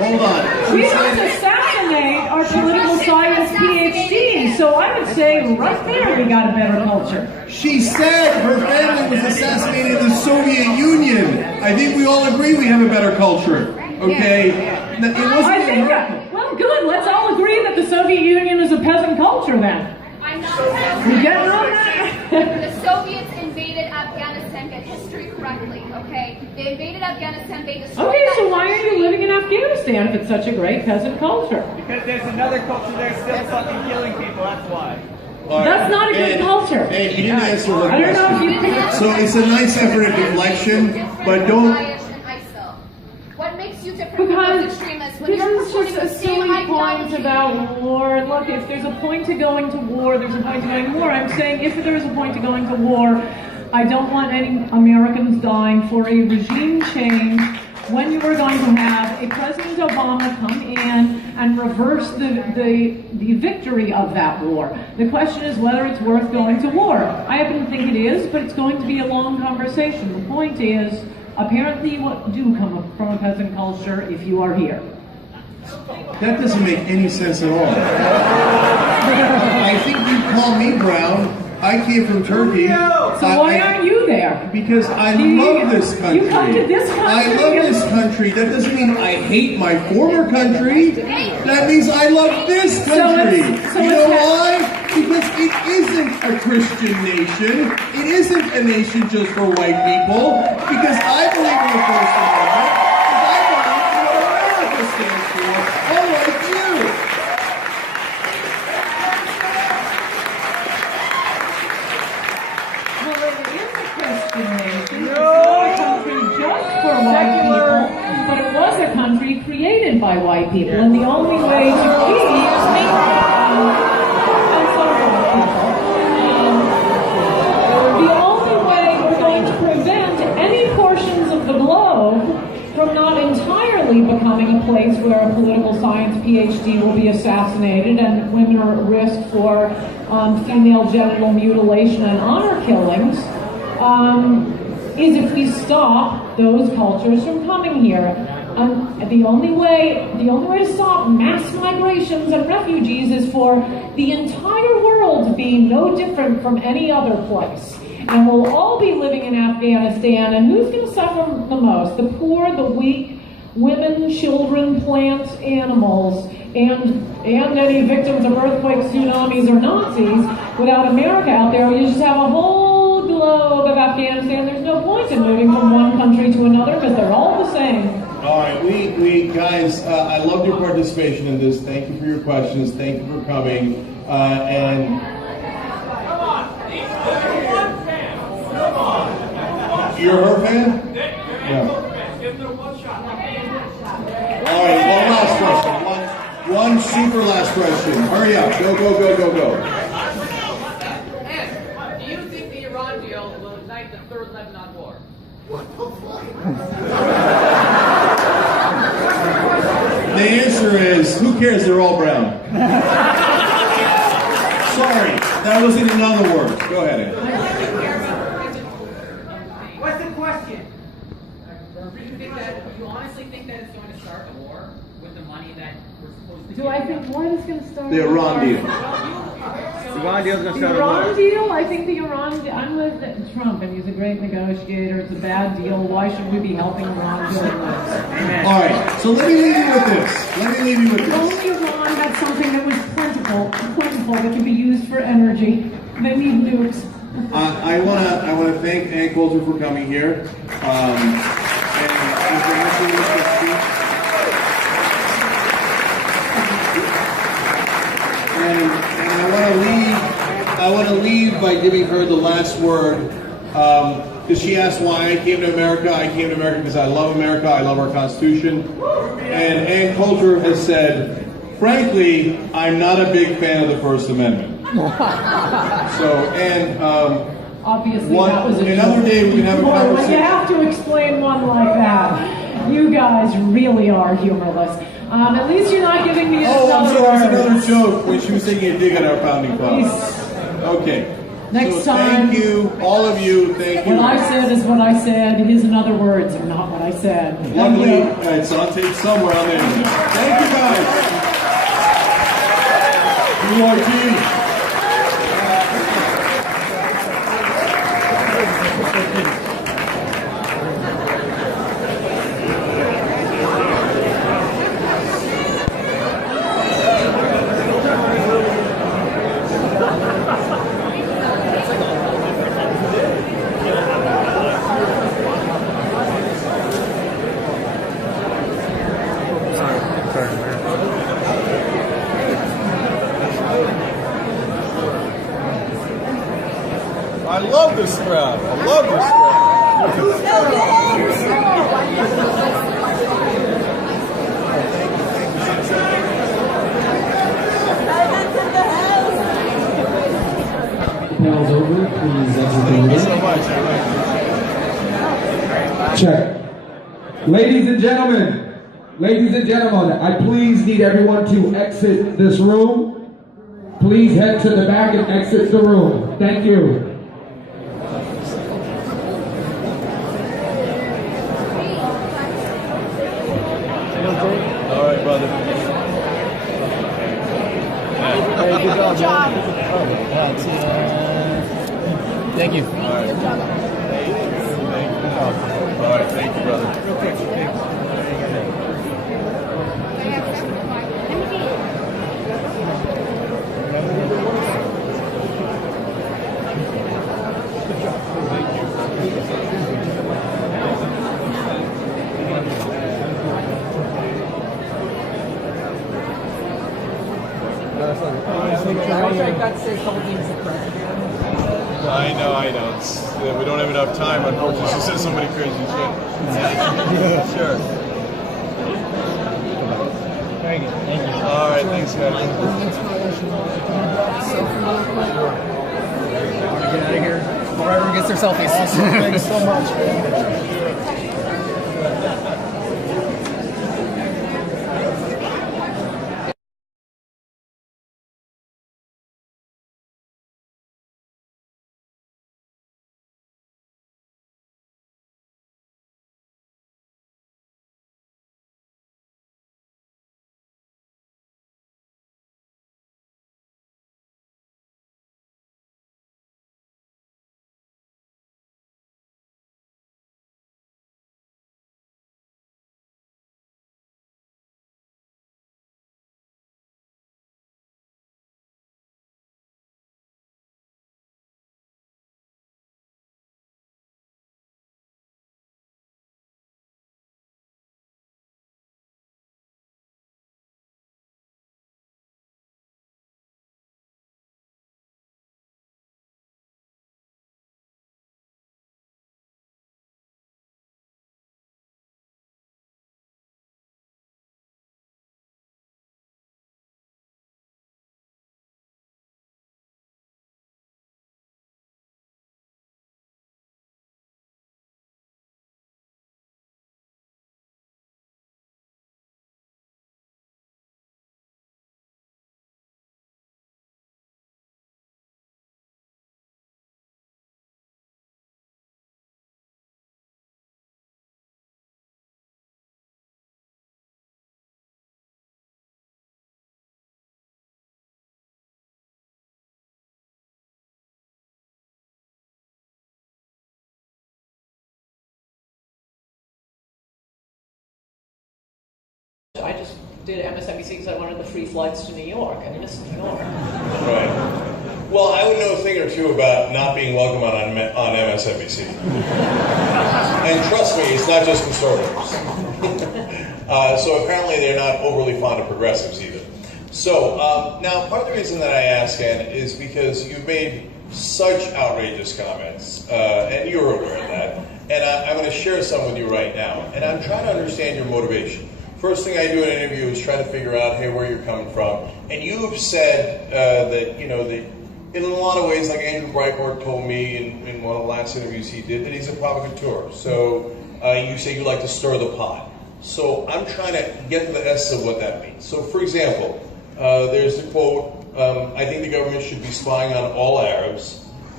hold on. We must assassinate our political science PhD. So I would say right there we got a better culture. She said her family was assassinated in the Soviet Union. I think we all agree we have a better culture. Okay? It wasn't I think well, good. Let's all agree that the Soviet Union is a peasant culture then. I'm not We get on that? The Soviets invaded Afghanistan, get history correctly, okay? They invaded Afghanistan, they destroyed Okay, that so why are country. you living in Afghanistan if it's such a great peasant culture? Because there's another culture there still fucking killing people, that's why. That's not a good culture. And you didn't answer her I don't know if question. you So it's a nice effort at deflection, but don't... What makes you different from Because those extremists when this you're is pursuing just a the same silly point ideology? about war. Look, if there's a point to going to war, there's a point to going to war. I'm saying if there is a point to going to war, I don't want any Americans dying for a regime change when you are going to have a President Obama come in and reverse the victory of that war. The question is whether it's worth going to war. I happen to think it is, but it's going to be a long conversation. The point is, apparently you do come from a peasant culture if you are here. That doesn't make any sense at all. I think you call me brown. I came from Turkey. So why aren't you there? Because I love this country. You come to this country. I love this country. That doesn't mean I hate my former country. That means I love this country. You know why? Because it isn't a Christian nation. It isn't a nation just for white people. Because I believe in the First Amendment. Because I believe in what America stands for. Unlike you. Well, it is a Christian nation. It's not a country just for white people, but it was a country created by white people. And the only way to keep the only way we're going to prevent any portions of the globe from not entirely becoming a place where a political science PhD will be assassinated and women are at risk for female genital mutilation and honor killings, is if we stop those cultures from coming here. The only way to stop mass migrations and refugees is for the entire world to be no different from any other place. And we'll all be living in Afghanistan, and who's going to suffer the most? The poor, the weak, women, children, plants, animals, and any victims of earthquakes, tsunamis, or Nazis. Without America out there, you just have a whole globe of Afghanistan. There's no point in moving from one country to another because they're all the same. All right, we guys, I loved your participation in this. Thank you for your questions. Thank you for coming. You're her fan? Yeah. All right, one last question. One super last question. Hurry up. Go, go, go, go, go. Ed, do you think the Iran deal will ignite the third Lebanon war? The answer is, who cares? They're all brown. Sorry, that wasn't in other words. Go ahead, Ed. What's the question? Do you honestly think that it's going to start a war with the money that we're supposed to Do I think what is going to start? The Iran deal. The Iran deal's gonna The start a Iran war. deal? I think the Iran. I'm with Trump, and he's a great negotiator. It's a bad deal. Why should we be helping Iran doing this? All right, so let me leave you with this. Let me leave you with If this. only Iran had something that was plentiful that could be used for energy. They need nukes. I wanna thank Ann Coulter for coming here. And for answering this question. And I want to leave by giving her the last word, because she asked why I came to America. I came to America because I love America. I love our Constitution. And Ann Coulter has said, frankly, I'm not a big fan of the First Amendment. So, and Obviously, that was another day we can have a conversation. You have to explain one like that. You guys really are humorless. At least you're not giving me Oh, I'm another sorry, word. it was another joke when she was taking a dig at our founding fathers. Okay. Next So time. thank you, all of you. Thank you. What I said is what I said. His and other words are not what I said. Luckily, it's on tape somewhere on there. Thank you guys. URT. I love this crowd. I love this Panel's over. Please exit the room. Thank you so much. Check. Ladies and gentlemen, I please need everyone to exit this room. Please head to the back and exit the room. Thank you. All right, brother. Hey, good job. Thank you. All right. All right, thank you, brother. Real quick, okay. I know. We don't have enough time, unfortunately. She said so many crazy shit. Sure. Thank you. All right, thanks, guys. Get out of here before everyone gets their selfies. Thanks so much. I just did MSNBC because I wanted the free flights to New York. I missed New York. Right. Well, I would know a thing or two about not being welcome on MSNBC. And trust me, it's not just conservatives. So apparently they're not overly fond of progressives either. So now part of the reason that I ask, Ann, is because you've made such outrageous comments, and you're aware of that. And I'm going to share some with you right now. And I'm trying to understand your motivation. First thing I do in an interview is try to figure out, hey, where you're coming from. And you've said that, you know, that in a lot of ways, like Andrew Breitbart told me in one of the last interviews he did, that he's a provocateur. So you say you like to stir the pot. So I'm trying to get to the essence of what that means. So for example, there's the quote, I think the government should be spying on all Arabs.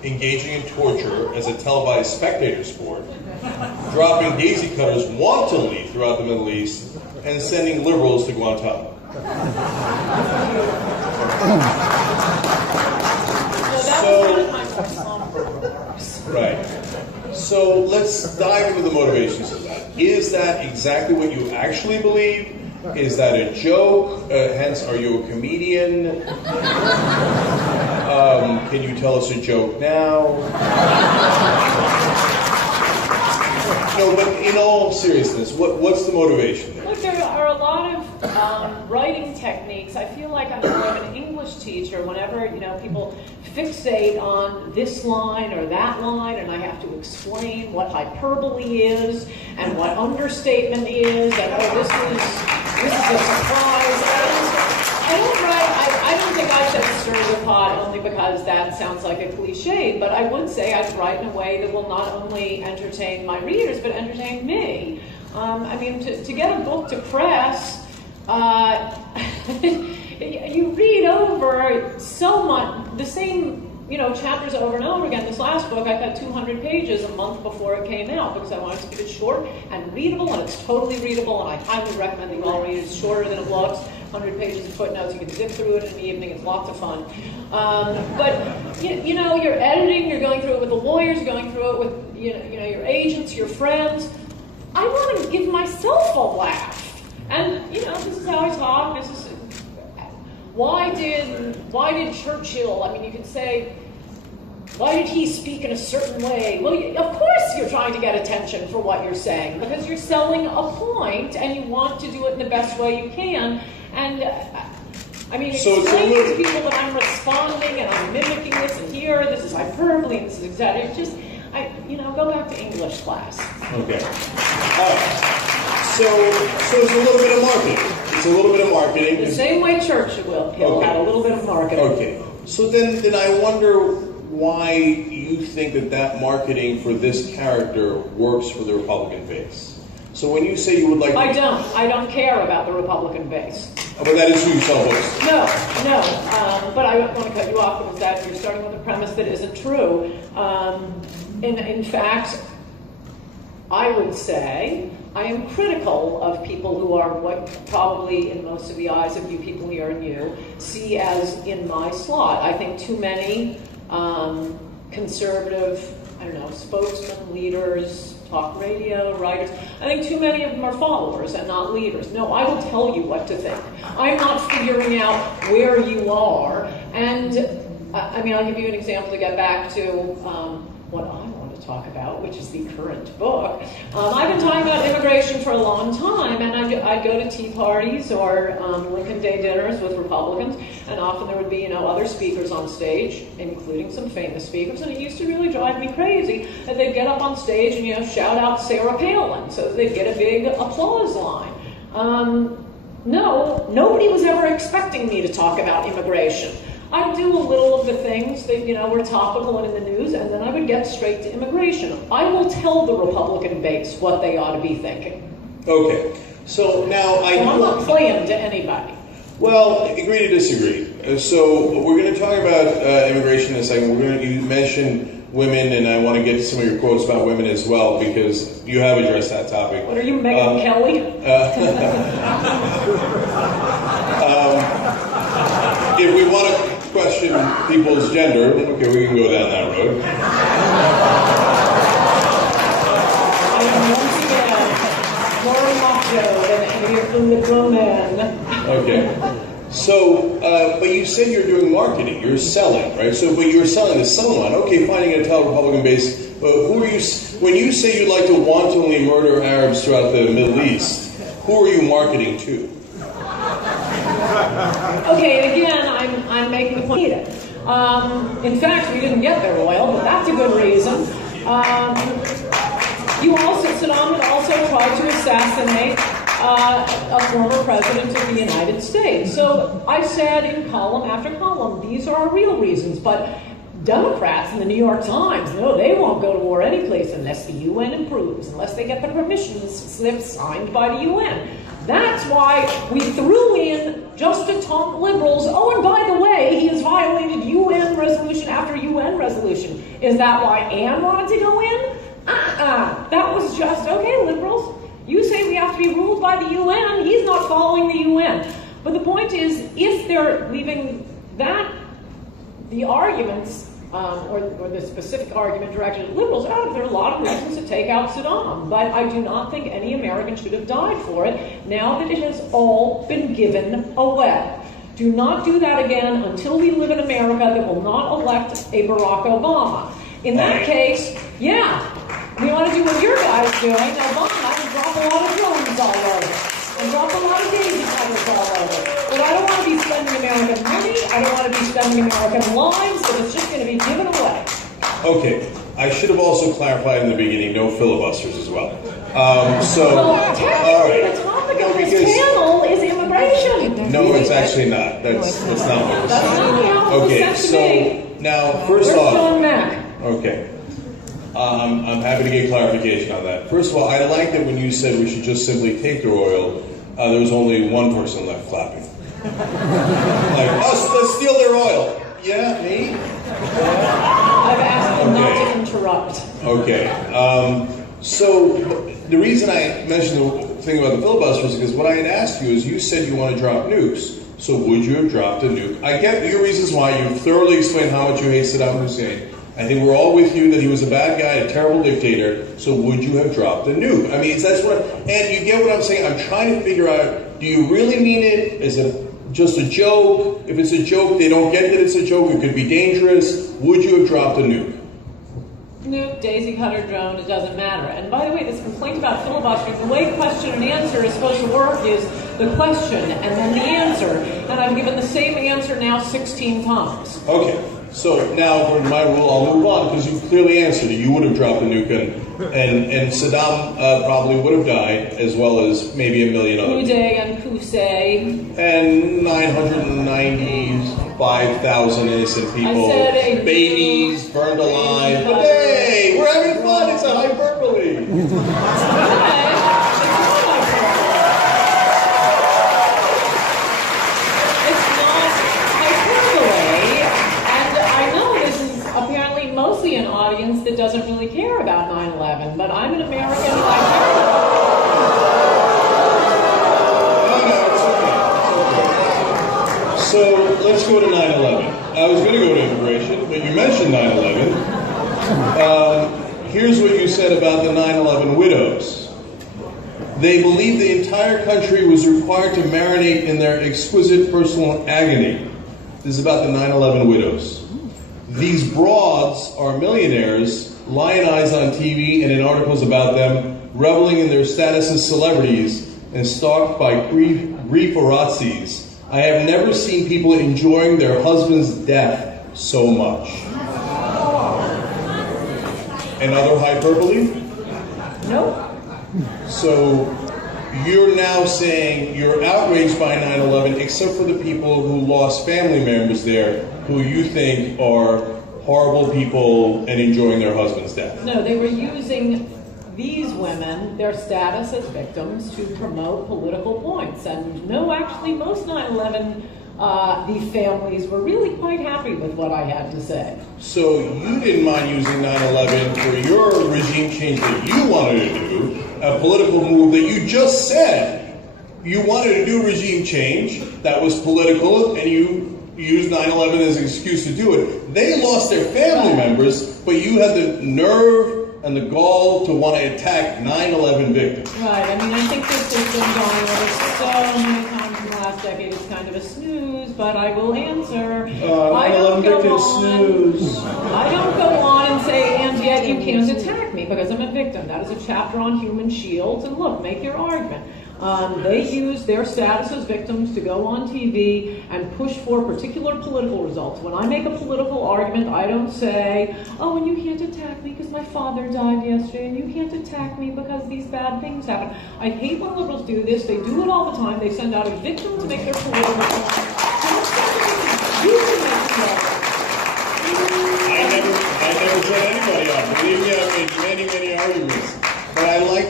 engaging in torture as a televised spectator sport, dropping daisy cutters wantonly throughout the Middle East, and sending liberals to Guantanamo. Right. So let's dive into the motivations of that. Is that exactly what you actually believe? Is that a joke? Hence, are you a comedian? Can you tell us a joke now? No, but in all seriousness, what's the motivation there? Look, there are a lot of writing techniques. I feel like I'm more of an English teacher whenever, people fixate on this line or that line, and I have to explain what hyperbole is and what understatement is, and this is a surprise. I don't think I said stir the pot only because that sounds like a cliche, but I would say I'd write in a way that will not only entertain my readers, but entertain me. To get a book to press, you read over so much, the same, chapters over and over again. This last book, I got 200 pages a month before it came out because I wanted to keep it short and readable, and it's totally readable, and I highly recommend you all read it. It's shorter than it looks, 100 pages of footnotes. You can zip through it in the evening. It's lots of fun. But you're editing. You're going through it with the lawyers. You're going through it with your agents, your friends. I want to give myself a laugh, and this is how I talk. This is why did Churchill? You could say, why did he speak in a certain way? Well, of course you're trying to get attention for what you're saying because you're selling a point, and you want to do it in the best way you can. And explaining to people that I'm responding and I'm mimicking this and here, this is hyperbole and this is exactly. It's just, go back to English class. Okay. So it's a little bit of marketing. It's a little bit of marketing. The same way Churchill had a little bit of marketing. Okay. So then I wonder why you think that marketing for this character works for the Republican base. So when you say you would like to... I don't care about the Republican base. But that is who you sell books. No. But I want to cut you off because that you're starting with a premise that isn't true. In fact, I would say I am critical of people who are what probably in most of the eyes of you people here and you see as in my slot. I think too many conservative, spokesmen, leaders, talk radio, writers, I think too many of them are followers and not leaders. No, I will tell you what to think. I'm not figuring out where you are. And I'll give you an example to get back to what I want to talk about, which is the current book. I've been talking about immigration for a long time, and I'd go to tea parties or Lincoln Day dinners with Republicans, and often there would be, other speakers on stage, including some famous speakers, and it used to really drive me crazy that they'd get up on stage and, shout out Sarah Palin, so that they'd get a big applause line. No, nobody was ever expecting me to talk about immigration. I'd do a little of the things that, were topical and in the news, and then I would get straight to immigration. I will tell the Republican base what they ought to be thinking. Okay. So now I'm not playing to anybody. Well, agree to disagree. So we're going to talk about immigration in a second. You mentioned women, and I want to get to some of your quotes about women as well, because you have addressed that topic. What are you, Megyn Kelly? If we want to question people's gender, okay, we can go down that road. I am once again more macho than any of the men. Okay. So, but you said you're doing marketing, you're selling, right? So, but you're selling to someone. Okay, fine, you're going to tell Republican base, but who are you, when you say you'd like to wantonly murder Arabs throughout the Middle East, who are you marketing to? Okay, and again, I'm making the point. In fact, we didn't get their oil, but that's a good reason. Saddam had also tried to assassinate a former president of the United States. So I said in column after column, these are real reasons, but Democrats in the New York Times, no, they won't go to war any place unless the UN approves, unless they get the permission slip signed by the UN. That's why we threw in, just to taunt liberals, oh, and by the way, he has violated UN resolution after UN resolution. Is that why Ann wanted to go in? That was just, okay, liberals, you say we have to be ruled by the UN, he's not following the UN. But the point is, if they're leaving that, the arguments, or the specific argument directed at liberals, there are a lot of reasons to take out Saddam, but I do not think any American should have died for it, now that it has all been given away. Do not do that again until we live in America that will not elect a Barack Obama. In that case, yeah, we want to do what your guy's doing, Obama, and drop a lot of drones all over, and drop a lot of daisy cutters all over. But I don't want to be spending American money, I don't want to be spending American lives, but it's just going to be given away. Okay, I should have also clarified in the beginning, no filibusters as well. Well, technically, the topic of this panel is immigration. No, it's actually not. That's not what we're saying. Okay, so now, first off, okay, I'm happy to get clarification on that. First of all, I like that when you said we should just simply take their oil, there was only one person left clapping. Like, let's steal their oil. Yeah, me? I've asked them not to interrupt. Okay. So the reason I mentioned the thing about the filibusters is because what I had asked you is you said you want to drop nukes. So would you have dropped a nuke? I get your reasons why. You thoroughly explained how much you hate Saddam Hussein. I think we're all with you that he was a bad guy, a terrible dictator. So would you have dropped a nuke? I mean, that's what. And you get what I'm saying. I'm trying to figure out: do you really mean it? Is it just a joke? If it's a joke, they don't get that it's a joke. It could be dangerous. Would you have dropped a nuke? Nuke, daisy cutter, drone, it doesn't matter. And by the way, this complaint about filibustering, the way question and answer is supposed to work is the question and then the answer. And I've given the same answer now 16 times. Okay, so now for my rule, I'll move on because you clearly answered it. You would have dropped a nuke and Saddam probably would have died as well as maybe a million others. Uday and Qusay. And 995,000 innocent people, babies burned alive. But hey, we're having fun. It's a hyperbole. It's not hyperbole, and I know this is apparently mostly an audience that doesn't really care about 9/11, but I'm an American and I care about it. So let's go to 9/11. I was going to go to immigration, but you mentioned 9/11. Here's what you said about the 9/11 widows. They believed the entire country was required to marinate in their exquisite personal agony. This is about the 9/11 widows. These broads are millionaires, lionized on TV and in articles about them, reveling in their status as celebrities and stalked by grieferazzis. I have never seen people enjoying their husband's death so much. Another hyperbole? Nope. So you're now saying you're outraged by 9/11 except for the people who lost family members there who you think are horrible people and enjoying their husband's death. No, they were using these women, their status as victims, to promote political points. And no, actually, most 9/11 the families were really quite happy with what I had to say. So you didn't mind using 9/11 for your regime change that you wanted to do, a political move that you just said you wanted to do regime change that was political, and you used 9/11 as an excuse to do it. They lost their family members, but you had the nerve and the gall to want to attack 9/11 victims. Right, I mean, I think this has been going over so many times in the last decade, it's kind of a snooze, but I will answer. I don't go on and say, and yet you can't attack me because I'm a victim. That is a chapter on human shields, and look, make your argument. They use their status as victims to go on TV and push for particular political results. When I make a political argument, I don't say, oh, and you can't attack me because my father died yesterday, and you can't attack me because these bad things happen. I hate when liberals do this. They do it all the time. They send out a victim to make their political point. I never set anybody up. Believe me, I've made many arguments. But I like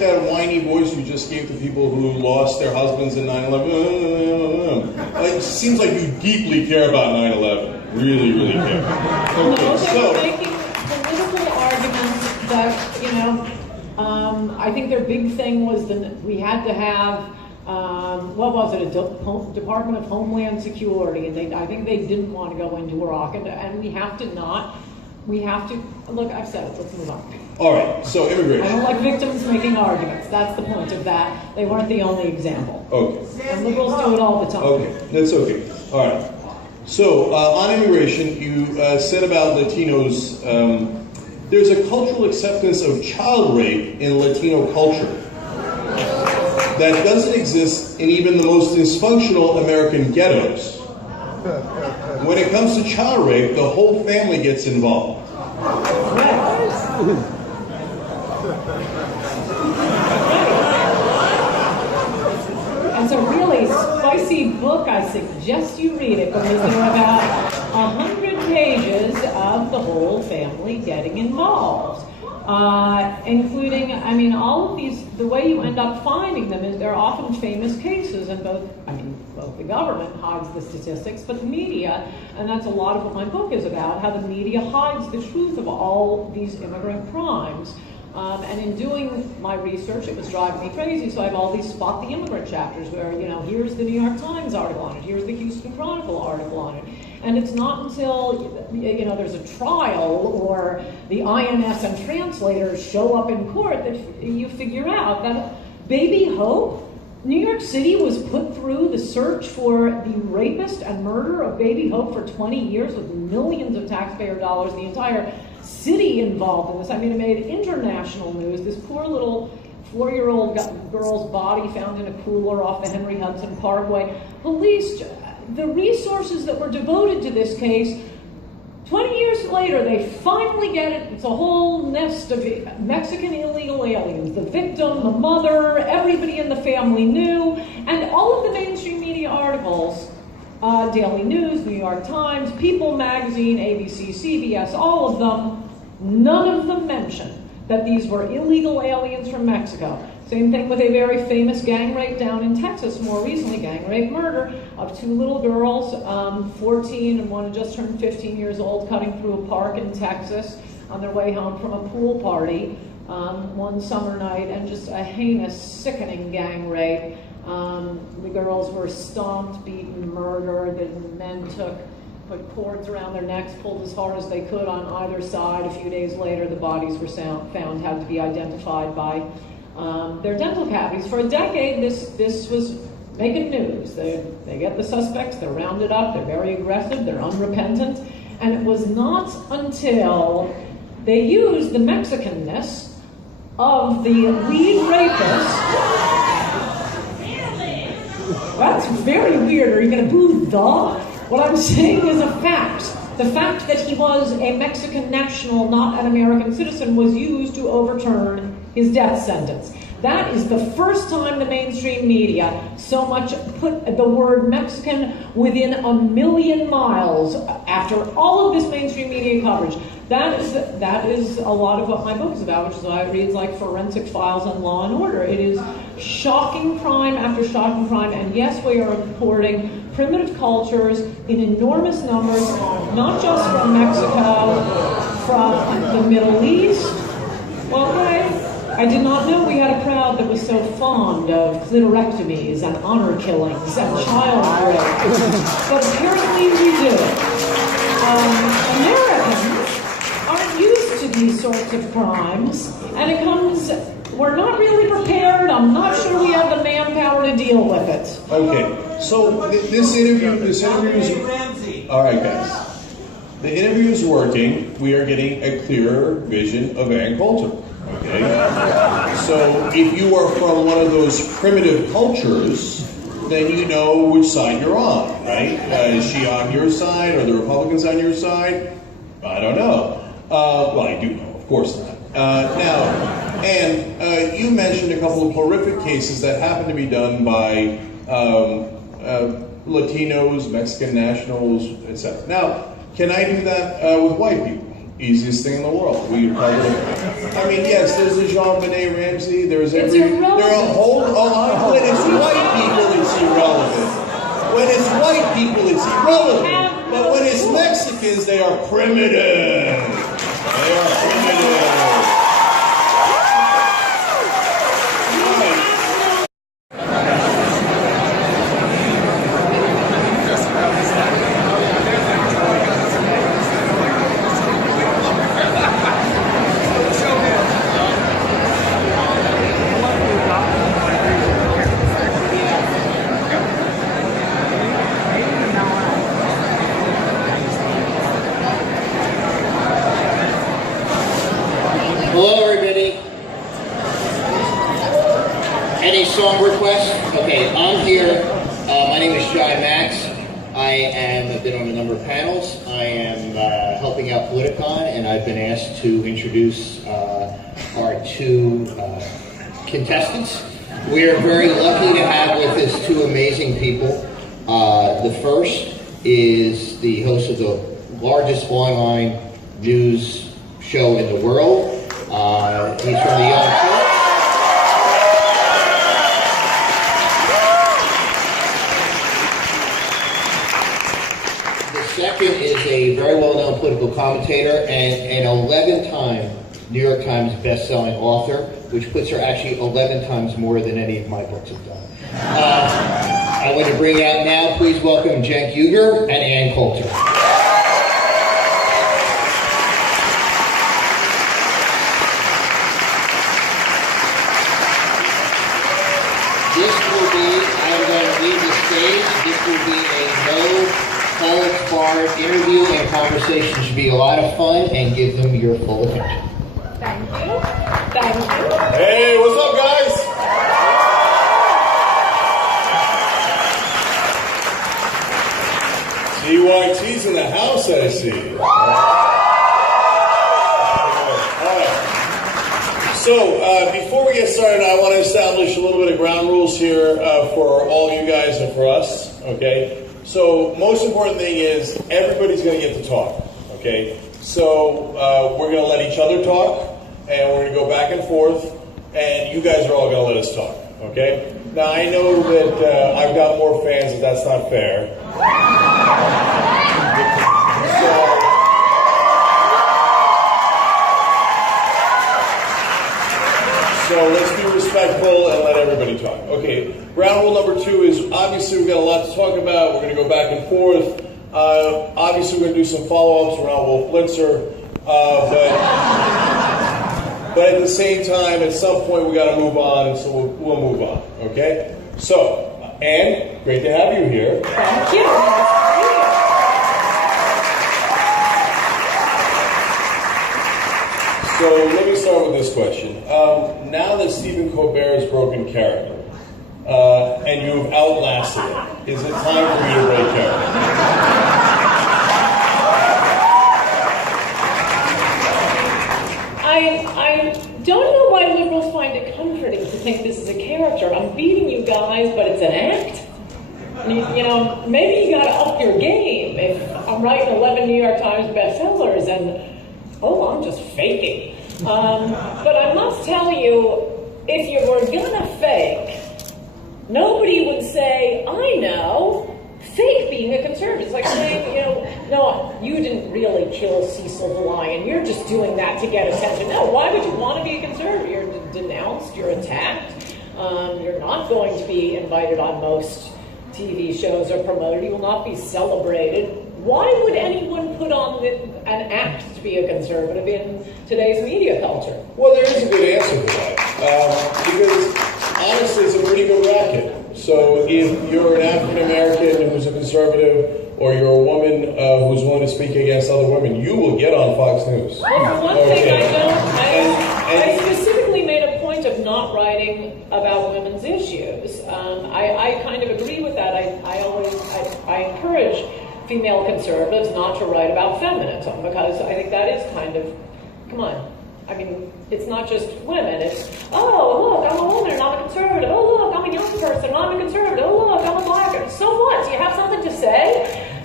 that whiny voice you just gave to people who lost their husbands in 9/11. It seems like you deeply care about 9/11. Really, really care. No, they were making political arguments that, I think their big thing was that we had to have, what was it, a Department of Homeland Security, and I think they didn't want to go into Iraq, and we have to, look, I've said it, let's move on. All right, so immigration. I don't like victims making arguments. That's the point of that. They weren't the only example. Okay. And liberals do it all the time. Okay, that's okay. All right. So on immigration, you said about Latinos, there's a cultural acceptance of child rape in Latino culture that doesn't exist in even the most dysfunctional American ghettos. When it comes to child rape, the whole family gets involved. It's a really spicy book. I suggest you read it because there are about 100 pages of the whole family getting involved. Including, all of these, the way you end up finding them is they're often famous cases, and both the government hides the statistics, but the media, and that's a lot of what my book is about, how the media hides the truth of all these immigrant crimes. And in doing my research, it was driving me crazy, so I have all these Spot the Immigrant chapters where, here's the New York Times article on it, here's the Houston Chronicle article on it. And it's not until, there's a trial or the INS and translators show up in court that you figure out that Baby Hope, New York City was put through the search for the rapist and murderer of Baby Hope for 20 years with millions of taxpayer dollars, the entire city involved in this. It made international news. This poor little 4-year-old girl's body found in a cooler off the Henry Hudson Parkway. Police, the resources that were devoted to this case, 20 years later, they finally get it. It's a whole nest of Mexican illegal aliens. The victim, the mother, everybody in the family knew. And all of the mainstream media articles, Daily News, New York Times, People Magazine, ABC, CBS, all of them, none of them mention that these were illegal aliens from Mexico. Same thing with a very famous gang rape down in Texas, more recently, gang rape murder of 2 little girls, 14 and one had just turned 15 years old, cutting through a park in Texas on their way home from a pool party one summer night, and just a heinous, sickening gang rape. The girls were stomped, beaten, murdered. The men put cords around their necks, pulled as hard as they could on either side. A few days later, the bodies were found, had to be identified by their dental cavities. For a decade, this was making news. They get the suspects, they're rounded up, they're very aggressive, they're unrepentant, and it was not until they used the Mexicanness of the lead rapist. That's very weird. Are you going to boo the? What I'm saying is a fact. The fact that he was a Mexican national, not an American citizen, was used to overturn his death sentence. That is the first time the mainstream media so much put the word Mexican within a million miles after all of this mainstream media coverage. That is a lot of what my book is about, which is why it reads like forensic files on Law and Order. It is shocking crime after shocking crime, and yes, we are reporting primitive cultures in enormous numbers, not just from Mexico, from the Middle East. Well, I did not know we had a crowd that was so fond of clitorectomies and honor killings and child rape, but apparently we do. Americans aren't used to these sorts of crimes, and we're not really prepared. I'm not sure we have the manpower to deal with it. Okay, so this interview is, all right guys, the interview is working. We are getting a clearer vision of Ann Coulter. Okay, so if you are from one of those primitive cultures, then you know which side you're on, right? Is she on your side? Are the Republicans on your side? I don't know. Well, I do know, of course not. Now, Ann, you mentioned a couple of horrific cases that happen to be done by Latinos, Mexican nationals, etc. Now, can I do that with white people? Easiest thing in the world. I mean, yes, there's a Jean-Benet Ramsey. There's It's every. There irrelevant. are a whole. When it's white people, it's irrelevant. When it's white people, it's irrelevant. But when it's Mexicans, they are primitive. They are primitive. Hello, everybody. Any song requests? Okay, I'm here. My name is Shy Max. I've been on a number of panels. I am helping out Politicon, and I've been asked to introduce our two contestants. We are very lucky to have with us two amazing people. The first is the host of the largest online news show in the world. He's from the Young Turks. The second is a very well-known political commentator and an 11-time New York Times best-selling author, which puts her actually 11 times more than any of my books have done. I want to bring out now, please welcome Cenk Uygur and Ann Coulter. This will be a no-holds-barred interview, and conversation should be a lot of fun, and give them your full attention. Thank you. Thank you. Hey, what's up, guys? CYT's in the house, I see. All right. So, before we get started, I want to establish a little bit of ground rules here for all you guys and for us, okay? So, most important thing is everybody's going to get to talk, okay? So, we're going to let each other talk, and we're going to go back and forth, and you guys are all going to let us talk, okay? Now, I know that I've got more fans, and that's not fair. So let's be respectful and let everybody talk. Okay, ground rule number 2 is obviously we've got a lot to talk about. We're going to go back and forth. Obviously we're going to do some follow-ups around Wolf Blitzer. But at the same time, at some point we got to move on, and so we'll move on. Okay? So, Ann, great to have you here. Thank you. So let me start with this question. Now that Stephen Colbert has broken character, and you've outlasted it, is it time for you to break character? I don't know why liberals find it comforting to think this is a character. I'm beating you guys, but it's an act. You know, maybe you got to up your game. If I'm writing 11 New York Times bestsellers and, oh, I'm just faking. But I must tell you, if you were gonna fake, nobody would say, I know, fake being a conservative. It's like saying, you know, no, you didn't really kill Cecil the Lion. You're just doing that to get attention. No, why would you want to be a conservative? You're denounced, you're attacked. You're not going to be invited on most TV shows or promoted. You will not be celebrated. Why would anyone put on an act to be a conservative in today's media culture? Well, there is a good answer to that. Because honestly, it's a pretty good racket. So if you're an African American who's a conservative, or you're a woman who's willing to speak against other women, you will get on Fox News. Well, for one thing, I specifically made a point of not writing about women's issues. I kind of agree with that. I encourage female conservatives not to write about feminism, because I think that is kind of, come on. I mean, it's not just women. It's, oh, look, I'm a woman and I'm a conservative. Oh, look, I'm a young person and I'm a conservative. Oh, look, I'm a black. So what? Do you have something to say?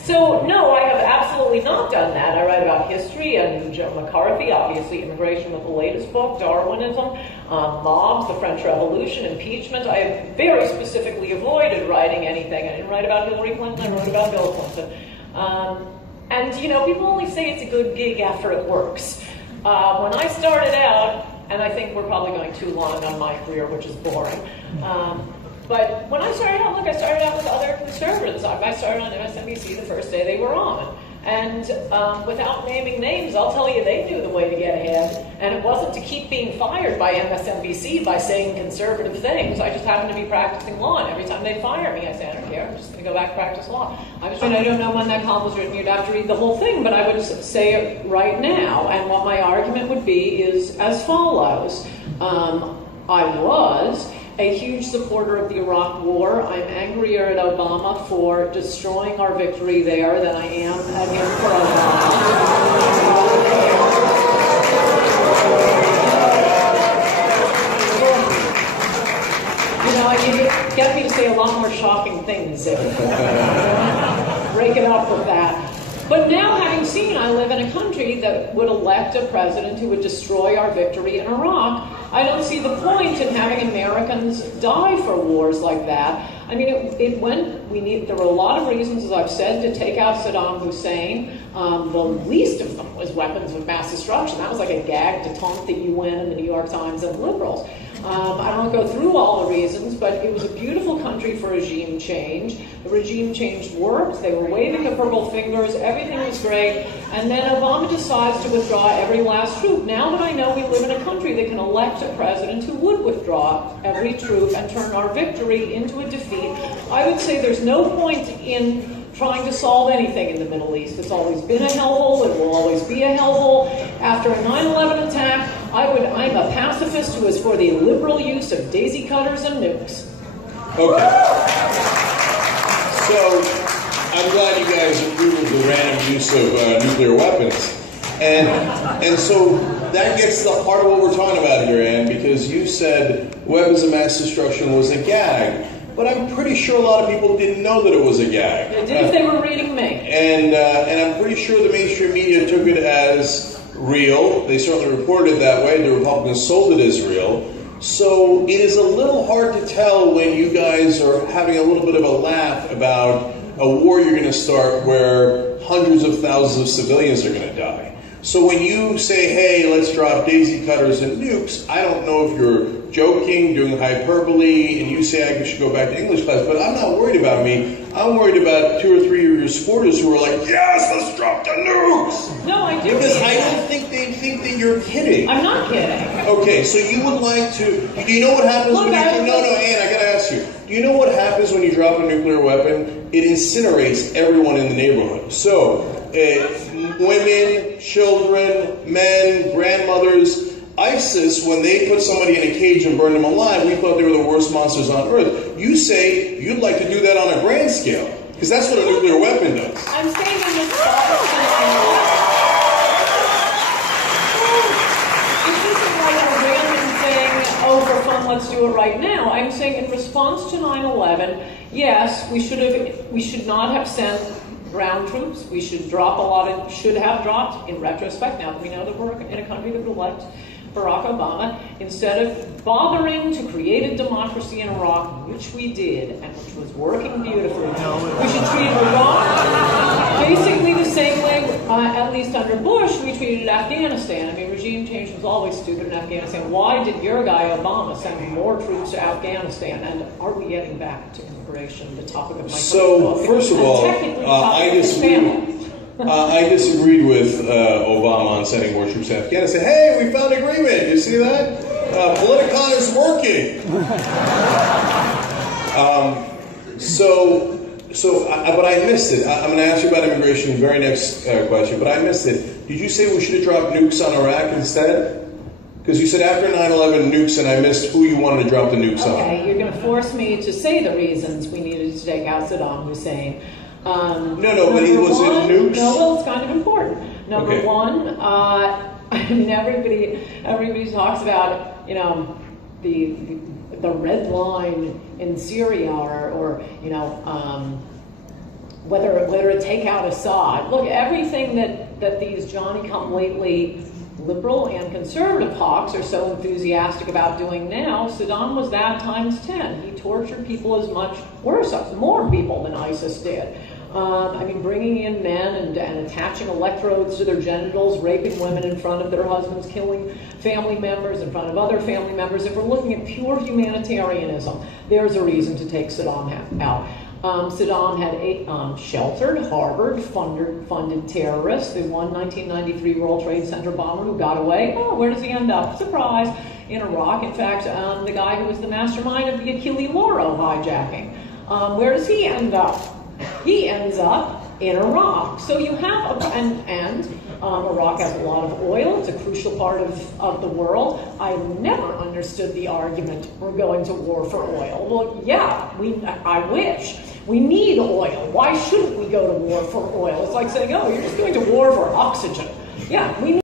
So, no, I have absolutely not done that. I write about history and Joe McCarthy, obviously immigration with the latest book, Darwinism, mobs, the French Revolution, impeachment. I have very specifically avoided writing anything. I didn't write about Hillary Clinton, I wrote about Bill Clinton. And, you know, people only say it's a good gig after it works. When I started out, and I think we're probably going too long on my career, which is boring, but when I started out, look, I started out with other conservatives. I started on MSNBC the first day they were on. And without naming names, I'll tell you they knew the way to get ahead. And it wasn't to keep being fired by MSNBC by saying conservative things. I just happened to be practicing law. And every time they fire me, I say, I don't care. I'm just going to go back and practice law. I don't know when that column was written. You'd have to read the whole thing. But I would say it right now. And what my argument would be is as follows. I was a huge supporter of the Iraq War. I'm angrier at Obama for destroying our victory there than I am at him for Obama. You know, you get me to say a lot more shocking things. Break it up with that. But now, having seen I live in a country that would elect a president who would destroy our victory in Iraq, I don't see the point in having Americans die for wars like that. I mean, there were a lot of reasons, as I've said, to take out Saddam Hussein. The least of them was weapons of mass destruction. That was like a gag to taunt the UN and the New York Times and liberals. I don't go through all the reasons, but it was a beautiful country for regime change. The regime change worked. They were waving the purple fingers. Everything was great. And then Obama decides to withdraw every last troop. Now that I know we live in a country that can elect a president who would withdraw every troop and turn our victory into a defeat, I would say there's no point in trying to solve anything in the Middle East. It's always been a hellhole. It will always be a hellhole. After a 9/11 attack, I'm a pacifist who is for the liberal use of daisy cutters and nukes. Okay. So I'm glad you guys approve of the random use of nuclear weapons. And so that gets to the heart of what we're talking about here, Ann, because you said weapons of mass destruction was a gag. But I'm pretty sure a lot of people didn't know that it was a gag. They did if they were reading me. And I'm pretty sure the mainstream media took it as real. They certainly reported it that way. The Republicans sold it as real. So it is a little hard to tell when you guys are having a little bit of a laugh about a war you're going to start where hundreds of thousands of civilians are going to die. So when you say, hey, let's drop daisy cutters and nukes, I don't know if you're joking, doing hyperbole, and you say I should go back to English class, but I'm not worried about me. I'm worried about 2 or 3 of your supporters who are like, yes, let's drop the nukes! No, I do. Because I don't think they think that you're kidding. I'm not kidding. Okay, so you would like to, do you know what happens when you, no, Ann, I gotta ask you. Do you know what happens when you drop a nuclear weapon? It incinerates everyone in the neighborhood. So, women, children, men, grandmothers. ISIS, when they put somebody in a cage and burned them alive, we thought they were the worst monsters on earth. You say you'd like to do that on a grand scale, because that's what a nuclear weapon does. I'm saying in this isn't like a random thing, oh, for fun, let's do it right now. I'm saying in response to 9/11, yes, we should not have sent ground troops. We should should have dropped, in retrospect, now that we know that we're in a country that would elect Barack Obama, instead of bothering to create a democracy in Iraq, which we did, and which was working beautifully. We should treat Iraq basically the same way, at least under Bush, we treated Afghanistan. I mean, regime change was always stupid in Afghanistan. Why did your guy, Obama, send more troops to Afghanistan? And are we getting back to immigration, the topic of my So, first of all, I disagreed with Obama on sending more troops to Afghanistan. Hey, we found agreement. You see that? Politicon is working. But I missed it. I'm going to ask you about immigration in the very next question, but I missed it. Did you say we should have dropped nukes on Iraq instead? Because you said after 9/11 nukes, and I missed who you wanted to drop the nukes on. Okay, you're going to force me to say the reasons we needed to take out Saddam Hussein. But he was in nukes. No, well, it's kind of important. Number one, I mean, everybody talks about, you know, the red line in Syria, or whether it take out Assad. Look, everything that these Johnny-come-lately liberal and conservative hawks are so enthusiastic about doing now, Saddam was that times 10. He tortured people as much, worse, more people than ISIS did. I mean, bringing in men and attaching electrodes to their genitals, raping women in front of their husbands, killing family members in front of other family members. If we're looking at pure humanitarianism, there's a reason to take Saddam out. Saddam had sheltered, harbored, funded terrorists. The one 1993 World Trade Center bomber who got away, where does he end up? Surprise, in Iraq. In fact, the guy who was the mastermind of the Achille Lauro hijacking, where does he end up? He ends up in Iraq. So you have, Iraq has a lot of oil. It's a crucial part of the world. I never understood the argument, we're going to war for oil. Well, yeah, I wish. We need oil. Why shouldn't we go to war for oil? It's like saying, oh, you're just going to war for oxygen. Yeah, we need